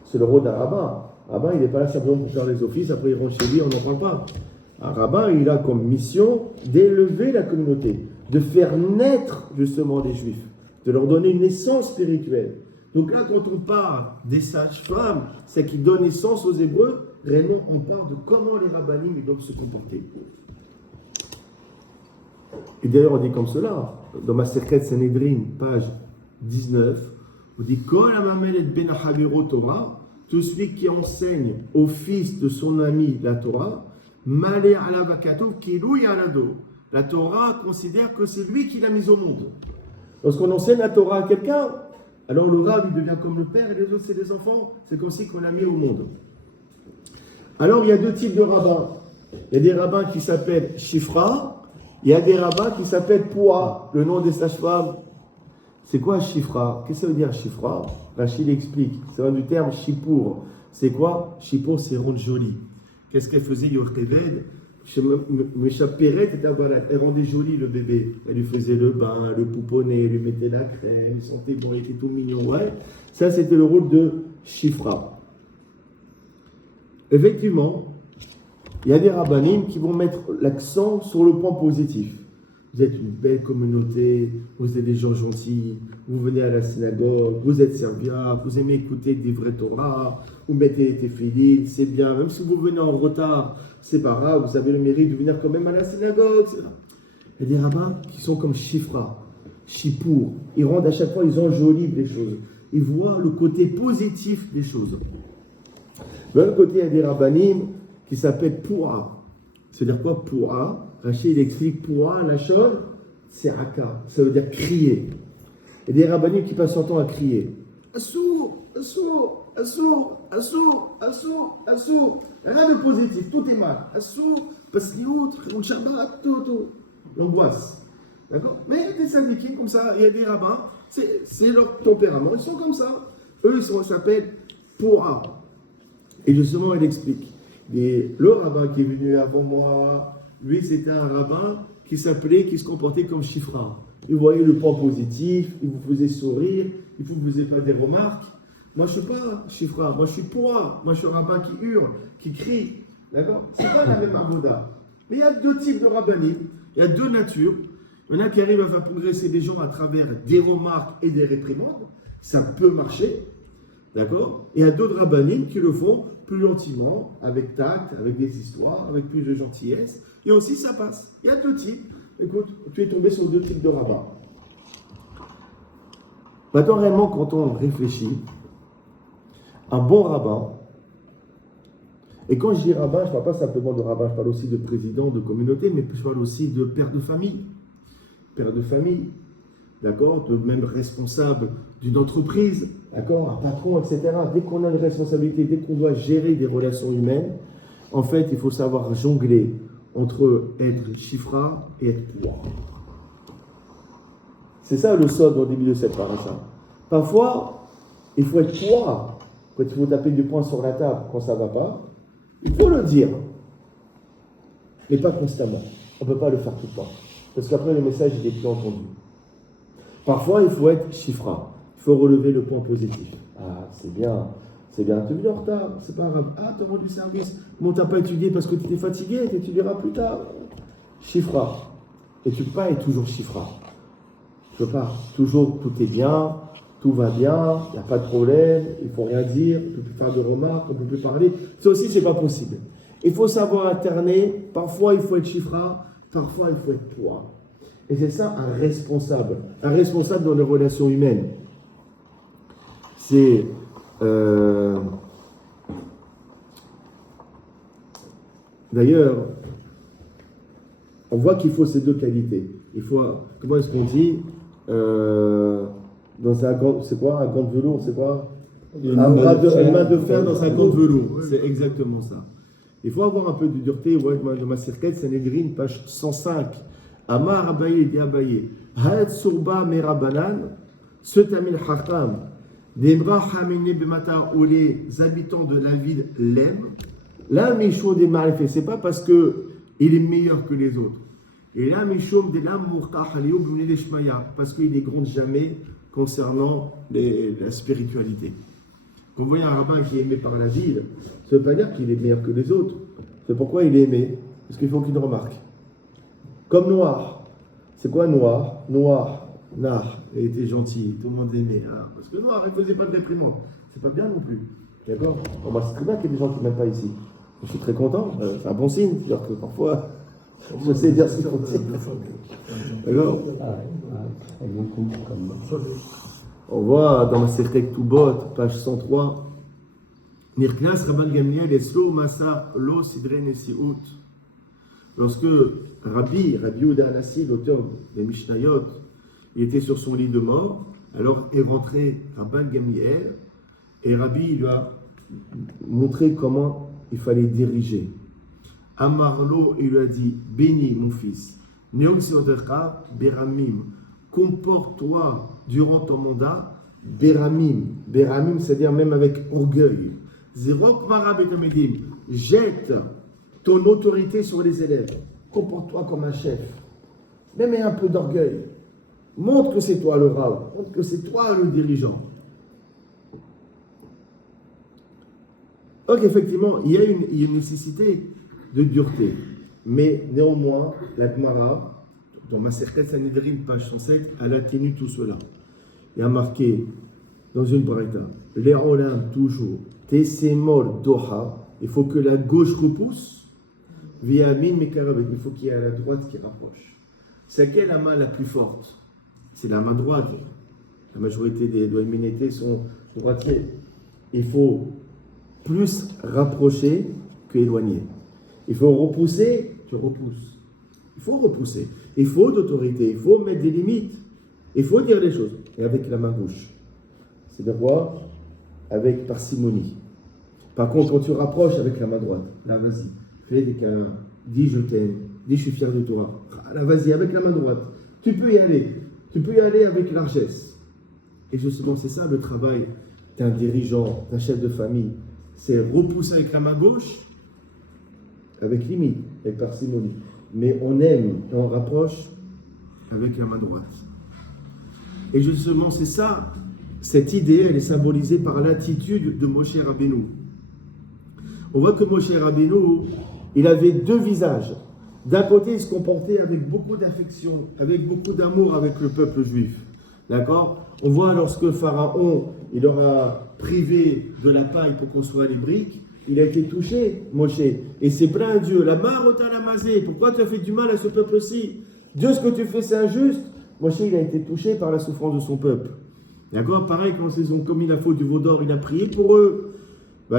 C'est le rôle d'un rabbin. rabbin, il n'est pas là simplement pour faire les offices, après il rentre chez lui, on n'en parle pas. Un rabbin, il a comme mission d'élever la communauté, de faire naître justement les juifs, de leur donner une naissance spirituelle. Donc là, quand on parle des sages-femmes, c'est qui donnent naissance aux Hébreux, réellement, on parle de comment les rabbinim doivent se comporter. Et d'ailleurs, on dit comme cela, dans ma Masechet Sanhedrin, page 19, on dit Kol hamameled ben haviro Torah, tout celui qui enseigne au fils de son ami la Torah, malé alav hakatuv kilou yalado. La Torah considère que c'est lui qui l'a mise au monde. Lorsqu'on enseigne la Torah à quelqu'un, alors le rab, il devient comme le père et les autres, c'est des enfants. C'est comme si qu'on l'a mis au monde. Alors, il y a deux types de rabbins. Il y a des rabbins qui s'appellent Shifra. Il y a des rabbins qui s'appellent Poua. Le nom des sages-femmes. C'est quoi Shifra? Qu'est-ce que ça veut dire Shifra? Rachid explique. Ça vient du terme Shipour. C'est quoi? Shipour, c'est rendre joli. Qu'est-ce qu'elle faisait Yocheved? Elle rendait joli le bébé. Elle lui faisait le bain, le pouponnet, elle lui mettait la crème, il sentait bon, il était tout mignon. Ouais. Ça, c'était le rôle de Shifra. Effectivement, il y a des rabbinim qui vont mettre l'accent sur le point positif. Vous êtes une belle communauté, vous êtes des gens gentils, vous venez à la synagogue, vous êtes serviables, vous aimez écouter des vrais Torah, vous mettez les téphilines, c'est bien. Même si vous venez en retard, c'est pas grave, vous avez le mérite de venir quand même à la synagogue. Il y a des rabbins qui sont comme Shifra, Shipour. Ils rendent à chaque fois, ils enjolivent les choses. Ils voient le côté positif des choses. De l'autre côté, il y a des rabbinim qui s'appellent Poua. C'est-à-dire quoi Poua? Rachid il explique Poua, la chose, c'est Aka. Ça veut dire crier. Et des rabbinim qui passent leur temps à crier. Assour, assour, assour, assour, assour, assour. Rien de positif, tout est mal. Assour, pasliout, on Shabbat, tout. L'angoisse. D'accord? Mais il y a des syndiqués comme ça, il y a des rabbins, c'est leur tempérament, ils sont comme ça. Eux, ils s'appellent Poua. Et justement, il explique. Le rabbin qui est venu avant moi, lui, c'était un rabbin qui se comportait comme Shifra. Il voyait le point positif, il vous faisait sourire, il vous faisait faire des remarques. Moi, je ne suis pas Shifra, moi, je suis Poua. Moi, je suis un rabbin qui hurle, qui crie. D'accord? Ce n'est pas la même avoda. Mais il y a deux types de rabbinim, il y a deux natures. Il y en a qui arrivent à faire progresser des gens à travers des remarques et des réprimandes. Ça peut marcher. D'accord? Et il y a d'autres rabbinim qui le font plus gentiment, avec tact, avec des histoires, avec plus de gentillesse. Et aussi, ça passe. Il y a deux types. Écoute, tu es tombé sur deux types de rabbins. Maintenant, réellement, quand on réfléchit, un bon rabbin, et quand je dis rabbin, je ne parle pas simplement de rabbin, je parle aussi de président de communauté, mais je parle aussi de père de famille. Père de famille, d'accord, de même responsable d'une entreprise, d'accord, un patron, etc. Dès qu'on a une responsabilité, dès qu'on doit gérer des relations humaines, en fait, il faut savoir jongler entre être Shifra et être Poua. C'est ça le sol au début de cette paracha. Parfois, il faut être Poua. Quand il faut taper du poing sur la table quand ça ne va pas, il faut le dire. Mais pas constamment. On ne peut pas le faire tout le temps. Parce qu'après, le message n'est plus entendu. Parfois, il faut être Shifra. Il faut relever le point positif. Ah, c'est bien. Tu es venu en retard, c'est pas grave. Ah, tu as rendu service. Bon, tu n'as pas étudié parce que tu étais fatigué, tu étudieras plus tard. Shifra. Et tu ne peux pas être toujours Shifra. Tu ne peux pas. Toujours, tout est bien, tout va bien, il n'y a pas de problème, il ne faut rien dire, on ne peut plus faire de remarques, on ne peut plus parler. Ça aussi, ce n'est pas possible. Il faut savoir alterner. Parfois, il faut être Shifra, parfois, il faut être Poua. Et c'est ça un responsable. Un responsable dans les relations humaines. C'est... D'ailleurs, on voit qu'il faut ces deux qualités. Il faut... Comment est-ce qu'on dit dans un gant... C'est quoi un gant de velours? C'est quoi une main de fer dans un gant de velours. C'est exactement ça. Il faut avoir un peu de dureté. Ouais, dans ma cirquette, Sanhedrin, page 105. Amar Abaye dit Abaye. Haet surba merabanan, ce tamil hakam, d'Ebra hamine bemata, où les habitants de la ville l'aiment. Là, Mishon des malfaits, c'est pas parce que il est meilleur que les autres. Et là, Mishon de l'amour parce qu'il ne gronde jamais concernant la spiritualité. Quand vous voyez un rabbin qui est aimé par la ville, ça ne veut pas dire qu'il est meilleur que les autres. C'est pourquoi il est aimé. Parce qu'il faut qu'il remarque. Comme Noir. C'est quoi Noir? Noir, Nar, il était gentil, tout le monde l'aimait. Hein, parce que Noir, il ne faisait pas de réprimande. C'est pas bien non plus. D'accord? Bon, bah, c'est très bien qu'il y ait des gens qui ne m'aiment pas ici. Je suis très content. C'est un bon signe. C'est-à-dire que parfois, je sais dire ce qu'il faut dire. D'accord? On voit dans la Sechet Tubot, page 103, Nirknas Rabban Gamliel Eslo Masa Lo Sidre Nesiut. Lorsque Rabbi Yehuda Hanassi, l'auteur des Mishnayot, il était sur son lit de mort, alors est rentré Rabban Gamliel et Rabbi lui a montré comment il fallait diriger. Amarlo, il lui a dit, béni mon fils, Neog Seodecha Beramim, comporte-toi durant ton mandat, Beramim. Beramim, c'est-à-dire même avec orgueil. Zerok Mara Betamedim, jette ton autorité sur les élèves. Comporte-toi comme un chef. Même un peu d'orgueil. Montre que c'est toi le Rav. Montre que c'est toi le dirigeant. Donc effectivement, il y a une nécessité de dureté. Mais néanmoins, la Gemara, dans Maserhet Sanhedrin, page 107, elle atténue tout cela. Il y a marqué dans une braïta, les olam toujours, tesemol doha, il faut que la gauche repousse, via min mekarabet, il faut qu'il y ait la droite qui rapproche. C'est quelle la main la plus forte? C'est la main droite. La majorité des doyens sont droitiers. Il faut plus rapprocher que éloigner. Il faut repousser, tu repousses. Il faut repousser. Il faut d'autorité. Il faut mettre des limites. Il faut dire les choses. Et avec la main gauche. C'est de voir avec parcimonie. Par contre, quand tu rapproches avec la main droite, là, vas-y. Fais des câlins. Dis je t'aime. Dis je suis fier de toi. Là, vas-y, avec la main droite. Tu peux y aller. Tu peux y aller avec largesse. Et justement, c'est ça le travail d'un dirigeant, d'un chef de famille. C'est repousser avec la main gauche, avec limite, avec parcimonie. Mais on aime et on rapproche avec la main droite. Et justement, c'est ça, cette idée, elle est symbolisée par l'attitude de Moshe Rabbeinu. On voit que Moshe Rabbeinu, il avait deux visages. D'un côté, il se comportait avec beaucoup d'affection, avec beaucoup d'amour avec le peuple juif. D'accord? On voit lorsque Pharaon, il leur a privé de la paille pour construire les briques, il a été touché, Moshe, et c'est plein à Dieu. La marota la mazé, pourquoi tu as fait du mal à ce peuple-ci? Dieu, ce que tu fais, c'est injuste. Moshe, il a été touché par la souffrance de son peuple. D'accord? Pareil, quand ils ont commis la faute du veau d'or, il a prié pour eux. Il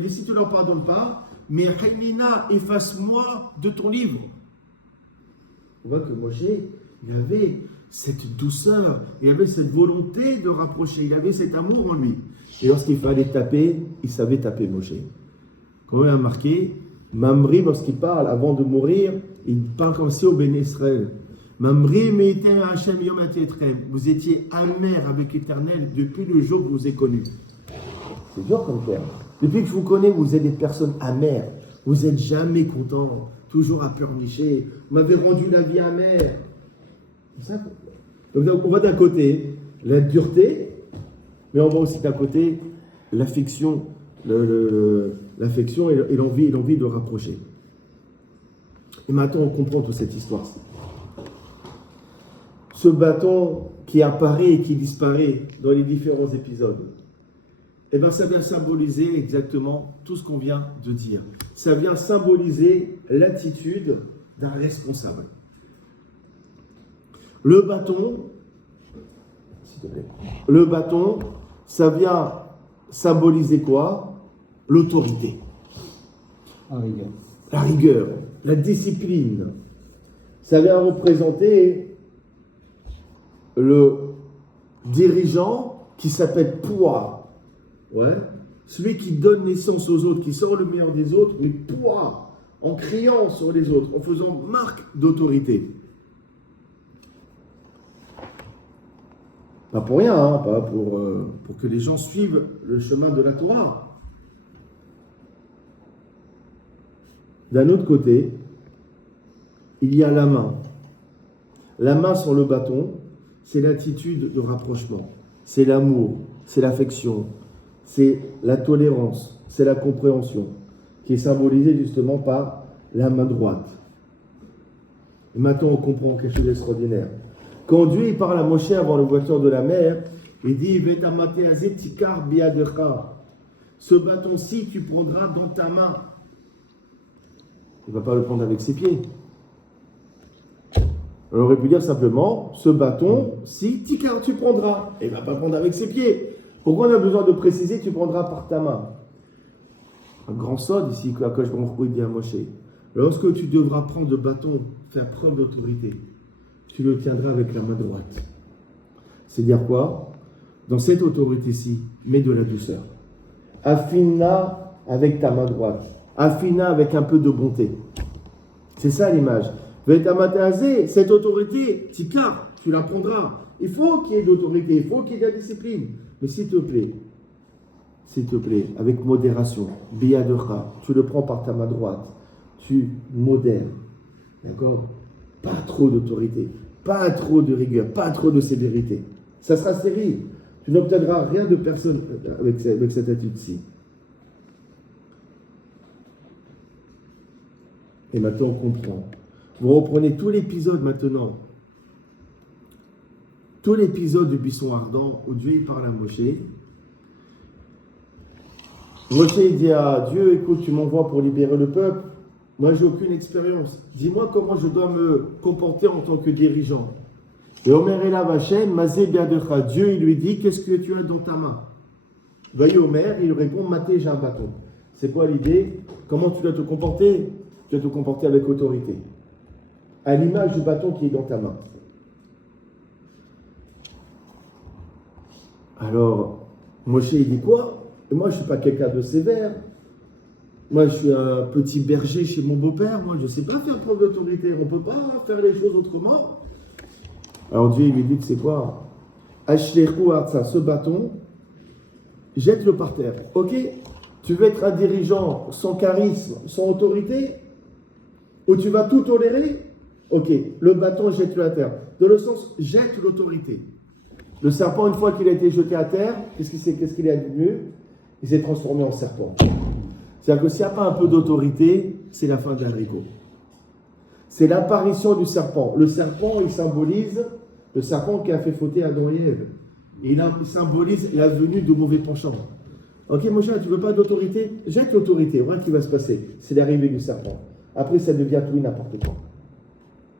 dit, si tu ne leur pardonnes pas, mais Haïnina, efface-moi de ton livre. On voit que Moshe, il avait cette douceur, il avait cette volonté de rapprocher, il avait cet amour en lui. Et lorsqu'il fallait taper, il savait taper Moshe. Quand il a marqué, Mamri, lorsqu'il parle avant de mourir, il parle comme si au Béné Israël. Mamri, vous étiez amer avec l'Éternel depuis le jour que je vous ai connu. C'est dur comme terme. Depuis que je vous connais, vous êtes des personnes amères. Vous n'êtes jamais contents, toujours à pleurnicher. Vous m'avez rendu la vie amère. C'est ça. Donc on voit d'un côté la dureté, mais on voit aussi d'un côté l'affection, l'affection et l'envie de rapprocher. Et maintenant on comprend toute cette histoire. Ce bâton qui apparaît et qui disparaît dans les différents épisodes, eh bien ça vient symboliser exactement tout ce qu'on vient de dire. Ça vient symboliser l'attitude d'un responsable. Le bâton, ça vient symboliser quoi? L'autorité. La rigueur, la discipline. Ça vient représenter le dirigeant qui s'appelle Pouah. Ouais. Celui qui donne naissance aux autres, qui sort le meilleur des autres, mais Pouah, en criant sur les autres, en faisant marque d'autorité. Pas pour rien, hein, pas pour que les gens suivent le chemin de la Torah. D'un autre côté, il y a la main. La main sur le bâton, c'est l'attitude de rapprochement, c'est l'amour, c'est l'affection, c'est la tolérance, c'est la compréhension, qui est symbolisée justement par la main droite. Et maintenant, on comprend quelque chose d'extraordinaire. Quand Dieu il parle à Moshe avant l'ouverture de la mer, il dit ce bâton-ci, tu prendras dans ta main. Il ne va pas le prendre avec ses pieds. On aurait pu dire simplement, ce bâton-ci, tikar, tu prendras. Et il ne va pas le prendre avec ses pieds. Pourquoi on a besoin de préciser, tu prendras par ta main? Un grand sod ici, que Akash Baruch dit à Moshe. Lorsque tu devras prendre le bâton, faire preuve d'autorité, tu le tiendras avec la main droite. C'est-à-dire quoi? Dans cette autorité-ci, mets de la douceur. Affine-la avec ta main droite. Affine-la avec un peu de bonté. C'est ça l'image. Cette autorité, tikar, tu la prendras. Il faut qu'il y ait de l'autorité, il faut qu'il y ait de la discipline. Mais s'il te plaît, avec modération, biyadecha, tu le prends par ta main droite, tu modères. D'accord? Pas trop d'autorité, pas trop de rigueur, pas trop de sévérité. Ça sera stérile. Tu n'obtiendras rien de personne avec cette attitude-ci. Et maintenant, on comprend. Vous reprenez tout l'épisode maintenant. Tout l'épisode du buisson ardent où Dieu il parle à Moshe. Moshe il dit à Dieu, écoute, tu m'envoies pour libérer le peuple. Moi, j'ai aucune expérience. Dis-moi comment je dois me comporter en tant que dirigeant. Et Omer Elav Hashem, Mazé Biadecha. Dieu, il lui dit, qu'est-ce que tu as dans ta main? Voyez Omer, il répond, Maté, j'ai un bâton. C'est quoi l'idée? Comment tu dois te comporter? Tu dois te comporter avec autorité. À l'image du bâton qui est dans ta main. Alors, Moshe, il dit quoi? Et moi, je ne suis pas quelqu'un de sévère. Moi, je suis un petit berger chez mon beau-père. Moi, je ne sais pas faire preuve d'autorité. On ne peut pas faire les choses autrement. Alors Dieu, il lui dit, c'est quoi? Ashlechu Artsa, ce bâton, jette-le par terre. Ok? Tu veux être un dirigeant sans charisme, sans autorité? Ou tu vas tout tolérer? Ok, le bâton, jette-le à terre. De le sens, jette l'autorité. Le serpent, une fois qu'il a été jeté à terre, qu'est-ce qu'il est devenu? Il s'est transformé en serpent. C'est-à-dire que s'il n'y a pas un peu d'autorité, c'est la fin de l'haricot. C'est l'apparition du serpent. Le serpent, il symbolise le serpent qui a fait fauter Adam et Ève. Et il symbolise la venue de mauvais penchants. Ok, mon cher, tu ne veux pas d'autorité? Jette l'autorité, voilà ce qui va se passer. C'est l'arrivée du serpent. Après, ça devient tout et n'importe quoi.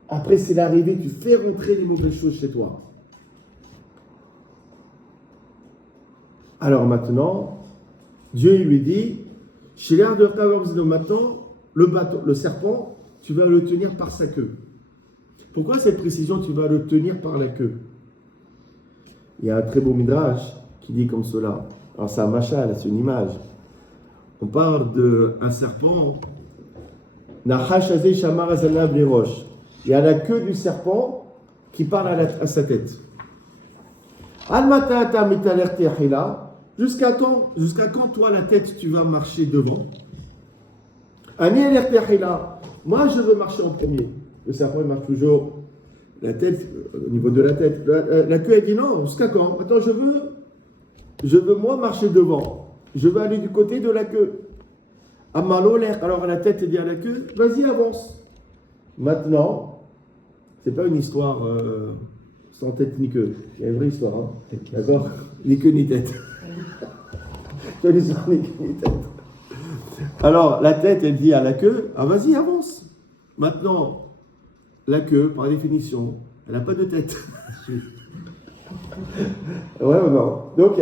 Après, c'est l'arrivée, tu fais rentrer les mauvaises choses chez toi. Alors maintenant, Dieu il lui dit, chez l'air de maintenant, le serpent, tu vas le tenir par sa queue. Pourquoi cette précision, tu vas le tenir par la queue? Il y a un très beau midrash qui dit comme cela. Alors c'est un machal, c'est une image. On parle d'un serpent. Il y a la queue du serpent qui parle à sa tête. Jusqu'à quand toi la tête tu vas marcher devant? Moi je veux marcher en premier. Le serpent il marche toujours la tête, au niveau de la tête. La queue elle dit non, jusqu'à quand? Attends, je veux moi marcher devant. Je veux aller du côté de la queue. Alors la tête dit à la queue, vas-y avance. Maintenant, c'est pas une histoire sans tête ni queue. Il y a une vraie histoire, hein? D'accord? Ni queue ni tête. C'est une histoire ni queue ni tête. Alors la tête elle dit à la queue, ah vas-y avance. Maintenant, la queue, par définition, elle n'a pas de tête. Ouais ou non? Donc,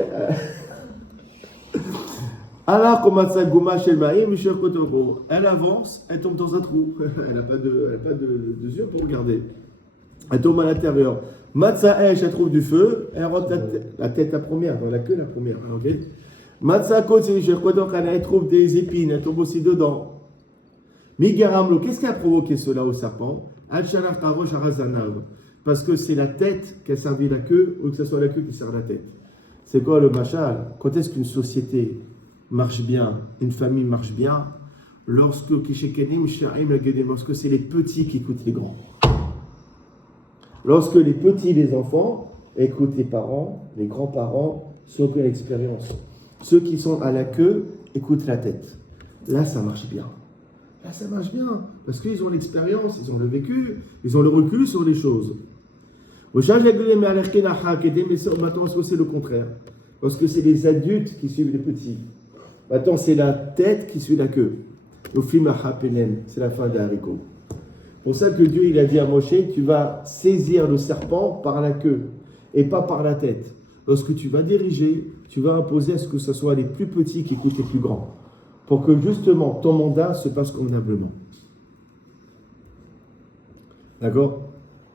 elle avance, elle tombe dans un trou. Elle n'a pas de yeux pour regarder. Elle tombe à l'intérieur. Matzaesh, elle trouve du feu. Elle rentre la tête la première, dans la queue la première. Ok? Elle trouve des épines, elle tombe aussi dedans. Migaramlo, qu'est-ce qui a provoqué cela au serpent? Parce que c'est la tête qui a servi la queue ou que ce soit la queue qui sert la tête. C'est quoi le machal? Quand est-ce qu'une société marche bien, une famille marche bien? Lorsque c'est les petits qui écoutent les grands. Lorsque les petits, les enfants, écoutent les parents, les grands-parents, ceux qui ont l'expérience. Ceux qui sont à la queue écoutent la tête. Là, ça marche bien. Là, ça marche bien. Parce qu'ils ont l'expérience, ils ont le vécu, ils ont le recul sur les choses. Maintenant, est-ce que c'est le contraire? Parce que c'est les adultes qui suivent les petits. Maintenant, c'est la tête qui suit la queue. C'est la fin des haricots. C'est pour ça que Dieu il a dit à Moshe, tu vas saisir le serpent par la queue et pas par la tête. Lorsque tu vas diriger, tu vas imposer à ce que ce soit les plus petits qui écoutent les plus grands. Pour que justement ton mandat se passe convenablement. D'accord?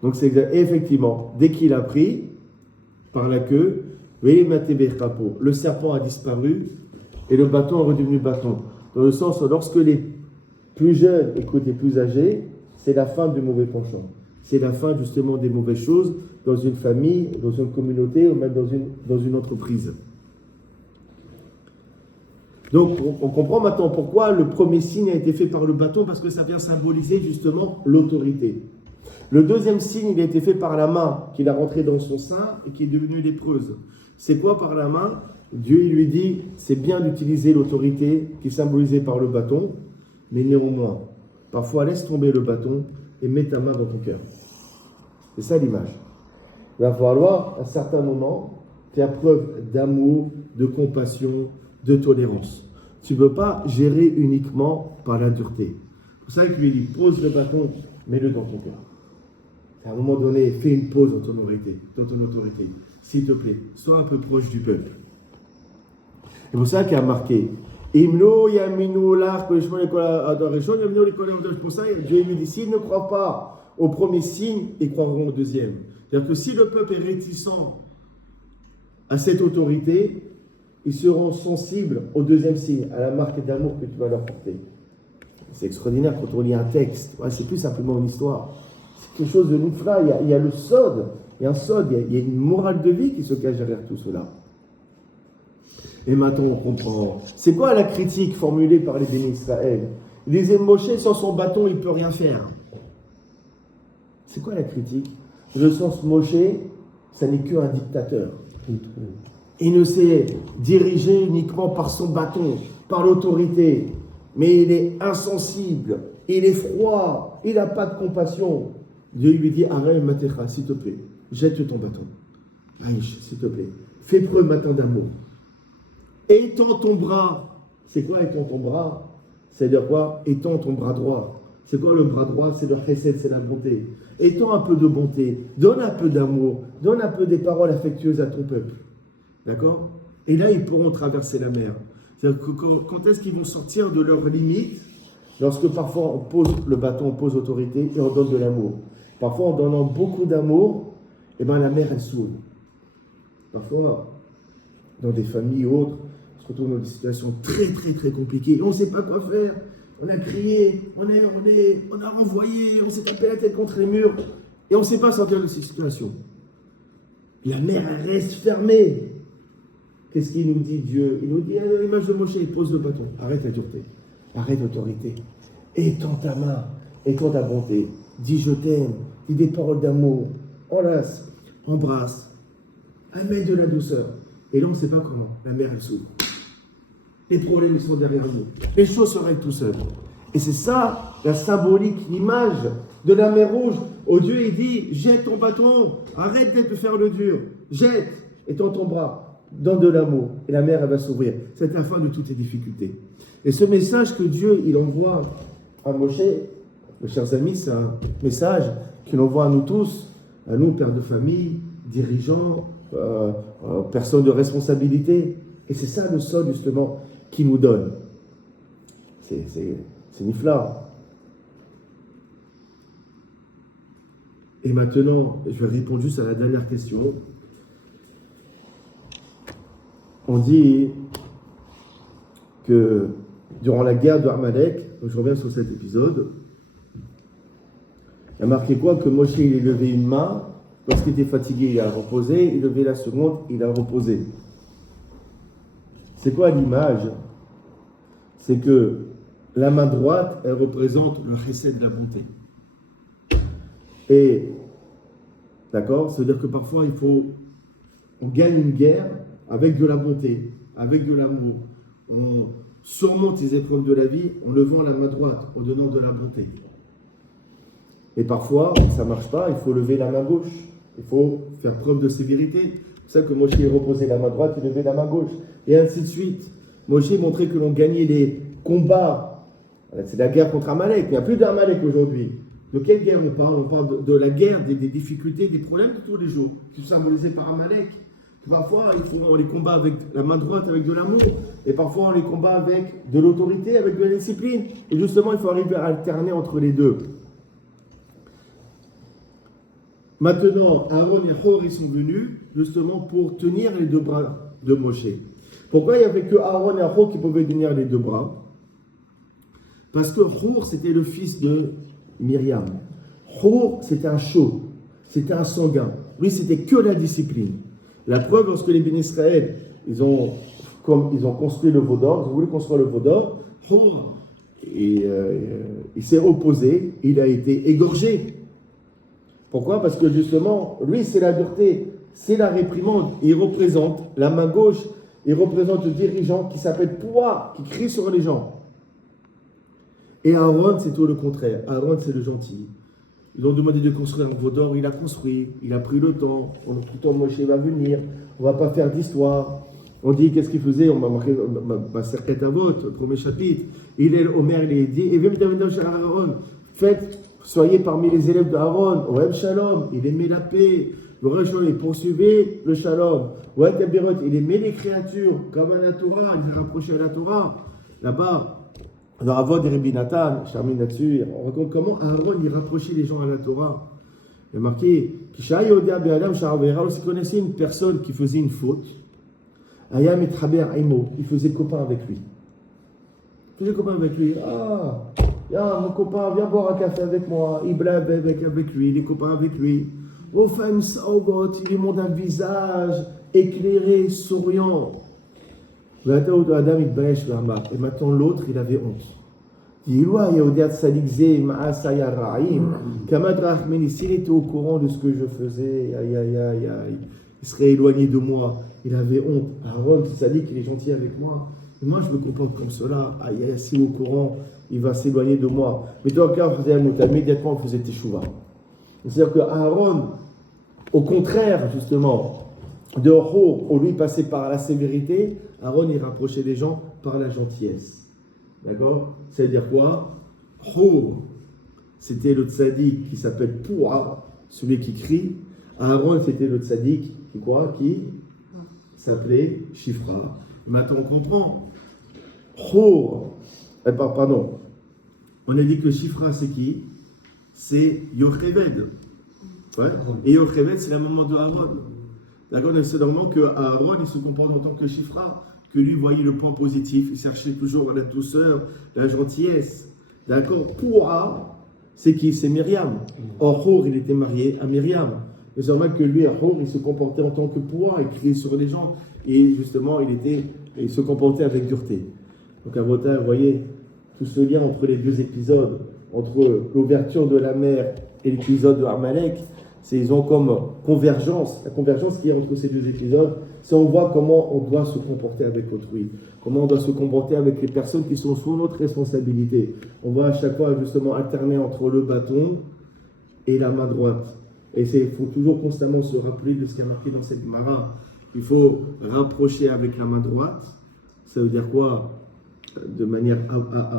Donc c'est effectivement, dès qu'il a pris par la queue, le serpent a disparu et le bâton est redevenu bâton. Dans le sens où lorsque les plus jeunes écoutent les plus âgés, c'est la fin du mauvais penchant. C'est la fin justement des mauvaises choses dans une famille, dans une communauté ou même dans une entreprise. Donc on comprend maintenant pourquoi le premier signe a été fait par le bâton, parce que ça vient symboliser justement l'autorité. Le deuxième signe, il a été fait par la main qu'il a rentré dans son sein et qui est devenue lépreuse. C'est quoi par la main? Dieu il lui dit, c'est bien d'utiliser l'autorité qui est symbolisée par le bâton, mais néanmoins, parfois laisse tomber le bâton et mets ta main dans ton cœur. C'est ça l'image. Il va falloir, à certains moments, faire preuve d'amour, de compassion, de tolérance. Tu ne peux pas gérer uniquement par la dureté. C'est pour ça qu'il lui dit, pose le bâton, mets-le dans ton cœur. À un moment donné, fais une pause dans ton autorité. S'il te plaît, sois un peu proche du peuple. C'est pour ça qu'il a marqué Imno yaminu lach pour ça, Dieu lui dit, s'ils ne croient pas au premier signe, ils croiront au deuxième. C'est-à-dire que si le peuple est réticent à cette autorité, ils seront sensibles au deuxième signe, à la marque d'amour que tu vas leur porter. C'est extraordinaire quand on lit un texte. Ouais, c'est plus simplement une histoire. C'est quelque chose de nifla. Il y a le sod. Il y a un sod. Il y a une morale de vie qui se cache derrière tout cela. Et maintenant, on comprend. C'est quoi la critique formulée par les bénis Israël? Ils disaient, Moshe, sans son bâton, il ne peut rien faire. C'est quoi la critique? Le sens Moshe, ça n'est qu'un dictateur. Il ne sait diriger uniquement par son bâton, par l'autorité. Mais il est insensible, il est froid, il n'a pas de compassion. Dieu lui dit, arrête Matécha, s'il te plaît, jette ton bâton. Aïch, s'il te plaît, fais preuve maintenant d'amour. Étends ton bras. C'est quoi étends ton bras? C'est-à-dire quoi? Étends ton bras droit. C'est quoi le bras droit? C'est le chesed, c'est la bonté. Étends un peu de bonté, donne un peu d'amour, donne un peu des paroles affectueuses à ton peuple. D'accord? Et là, ils pourront traverser la mer. C'est-à-dire que quand est-ce qu'ils vont sortir de leurs limites? Lorsque parfois on pose le bâton, on pose autorité et on donne de l'amour. Parfois, en donnant beaucoup d'amour, la mer, elle s'ouvre. Parfois, dans des familles ou autres, on se retrouve dans des situations très, très, très compliquées. Et on ne sait pas quoi faire. On a crié, on a renvoyé, on s'est tapé la tête contre les murs. Et on ne sait pas sortir de ces situations. La mer, elle reste fermée. Qu'est-ce qu'il nous dit Dieu? Il nous dit, à l'image de Moshe, il pose le bâton. Arrête la dureté. Arrête l'autorité. Étends ta main. Étends ta bonté. Dis je t'aime. Dis des paroles d'amour. Enlace. Embrasse. Amène de la douceur. Et là, on ne sait pas comment. La mer, elle s'ouvre. Les problèmes, ils sont derrière nous. Les choses se règlent tout seuls. Et c'est ça, la symbolique, l'image de la mer Rouge. Où Dieu, il dit, jette ton bâton. Arrête de faire le dur. Jette. Étends ton bras. Donne de l'amour, et la mer, elle va s'ouvrir. C'est la fin de toutes les difficultés. Et ce message que Dieu, il envoie à Moshe, mes chers amis, c'est un message qu'il envoie à nous tous, à nous, pères de famille, dirigeants, personnes de responsabilité. Et c'est ça le sol, justement, qu'il nous donne. C'est nifla. Et maintenant, je vais répondre juste à la dernière question. On dit que durant la guerre de Amalek, je reviens sur cet épisode, il y a marqué quoi? Que Moshe, il a levé une main, lorsqu'il était fatigué, il a reposé, il levait la seconde, il a reposé. C'est quoi l'image? C'est que la main droite, elle représente le chesed de la bonté. Et, d'accord? Ça veut dire que parfois, on gagne une guerre avec de la bonté, avec de l'amour. On surmonte les épreuves de la vie en levant la main droite, en donnant de la bonté. Et parfois, ça ne marche pas, il faut lever la main gauche. Il faut faire preuve de sévérité. C'est ça que Moshe reposait la main droite, il levait la main gauche. Et ainsi de suite. Moshe montrait que l'on gagnait les combats. C'est la guerre contre Amalek. Il n'y a plus d'Amalek aujourd'hui. De quelle guerre on parle? On parle de la guerre, des difficultés, des problèmes de tous les jours, qui sont symbolisés par Amalek. Parfois, on les combat avec la main droite, avec de l'amour. Et parfois, on les combat avec de l'autorité, avec de la discipline. Et justement, il faut arriver à alterner entre les deux. Maintenant, Aaron et Hor, ils sont venus justement pour tenir les deux bras de Moshe. Pourquoi il n'y avait que Aaron et Hor qui pouvaient tenir les deux bras? Parce que Hor, c'était le fils de Myriam. Hor, c'était un chaud, c'était un sanguin. Lui, c'était que la discipline. La preuve, lorsque les bénis Israël, ils ont construit le veau d'or, ils ont voulu construire le veau d'or, Hor, il s'est opposé, il a été égorgé. Pourquoi? Parce que justement, lui, c'est la dureté, c'est la réprimande. Il représente la main gauche, il représente le dirigeant qui s'appelle Pouah, qui crie sur les gens. Et Aaron, c'est tout le contraire. Aaron, c'est le gentil. Ils ont demandé de construire un veau d'or, il a construit, il a pris le temps. Tout le temps, Moshe va venir, on ne va pas faire d'histoire. On dit, qu'est-ce qu'il faisait? On m'a marqué ma cerquette à vote, le premier chapitre. Il est Omer, il est dit, et Aaron, faites. Soyez parmi les élèves de Aaron. Ohem Shalom, il aimait la paix. Le roi Shalom, il poursuivait le Shalom. Ohem Tabirot, il aimait les créatures, comme à la Torah, il s'est rapproché à la Torah. Là-bas, dans Avod et Rabbi Nathan, je termine là-dessus, on raconte comment Aaron, il rapprochait les gens à la Torah. Il y a marqué, s'il connaissait une personne qui faisait une faute, Ayam et Traber Aimo, il faisait copain avec lui. Il faisait copain avec lui. Viens, mon copain, viens boire un café avec moi. Il blague avec lui, il est copain avec lui. Aux femmes saugotes, il lui montre un visage éclairé, souriant. Et maintenant l'autre, il avait honte. S'il était au courant de ce que je faisais, il serait éloigné de moi. Il avait honte. Aaron, ça dit qu'il est gentil avec moi. Et moi, je me comporte comme cela. S'il est au courant, il va s'éloigner de moi. Mais toi, immédiatement, on faisait teshuva. C'est-à-dire que Aaron, au contraire, justement, de Hor, où lui passait par la sévérité, Aaron, il rapprochait les gens par la gentillesse. D'accord? C'est-à-dire quoi? Hor, c'était le tzaddik qui s'appelle Pouah, celui qui crie. Aaron, c'était le tzaddik qui s'appelait Shifra. Maintenant, on comprend. Hor, pardon. On a dit que Shifra, c'est qui? C'est Yocheved. Ouais. Et Yocheved, c'est la maman de Aaron. D'accord? C'est normalement que Aaron, il se comporte en tant que Shifra, que lui voyait le point positif, il cherchait toujours la douceur, la gentillesse. D'accord? Pouah, c'est qui? C'est Myriam. Or, Hor, il était marié à Myriam. Mais c'est normal que lui, Hor, il se comportait en tant que Pouah, il criait sur les gens. Et justement, il se comportait avec dureté. Donc, à Vota, vous voyez, tout ce lien entre les deux épisodes, entre l'ouverture de la mer et l'épisode de Amalek, ils ont comme convergence. La convergence qu'il y a entre ces deux épisodes, c'est on voit comment on doit se comporter avec autrui, comment on doit se comporter avec les personnes qui sont sous notre responsabilité. On va à chaque fois justement alterner entre le bâton et la main droite. Et il faut toujours constamment se rappeler de ce qui est marqué dans cette Gemara. Il faut rapprocher avec la main droite. Ça veut dire quoi? De manière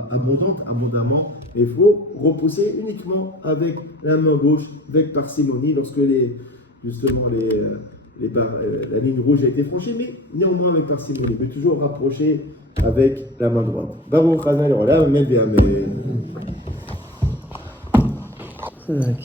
abondamment, mais il faut repousser uniquement avec la main gauche, avec parcimonie, lorsque la ligne rouge a été franchie, mais néanmoins avec parcimonie, mais toujours rapprocher avec la main droite. Baruch Hanal Olam, Amen.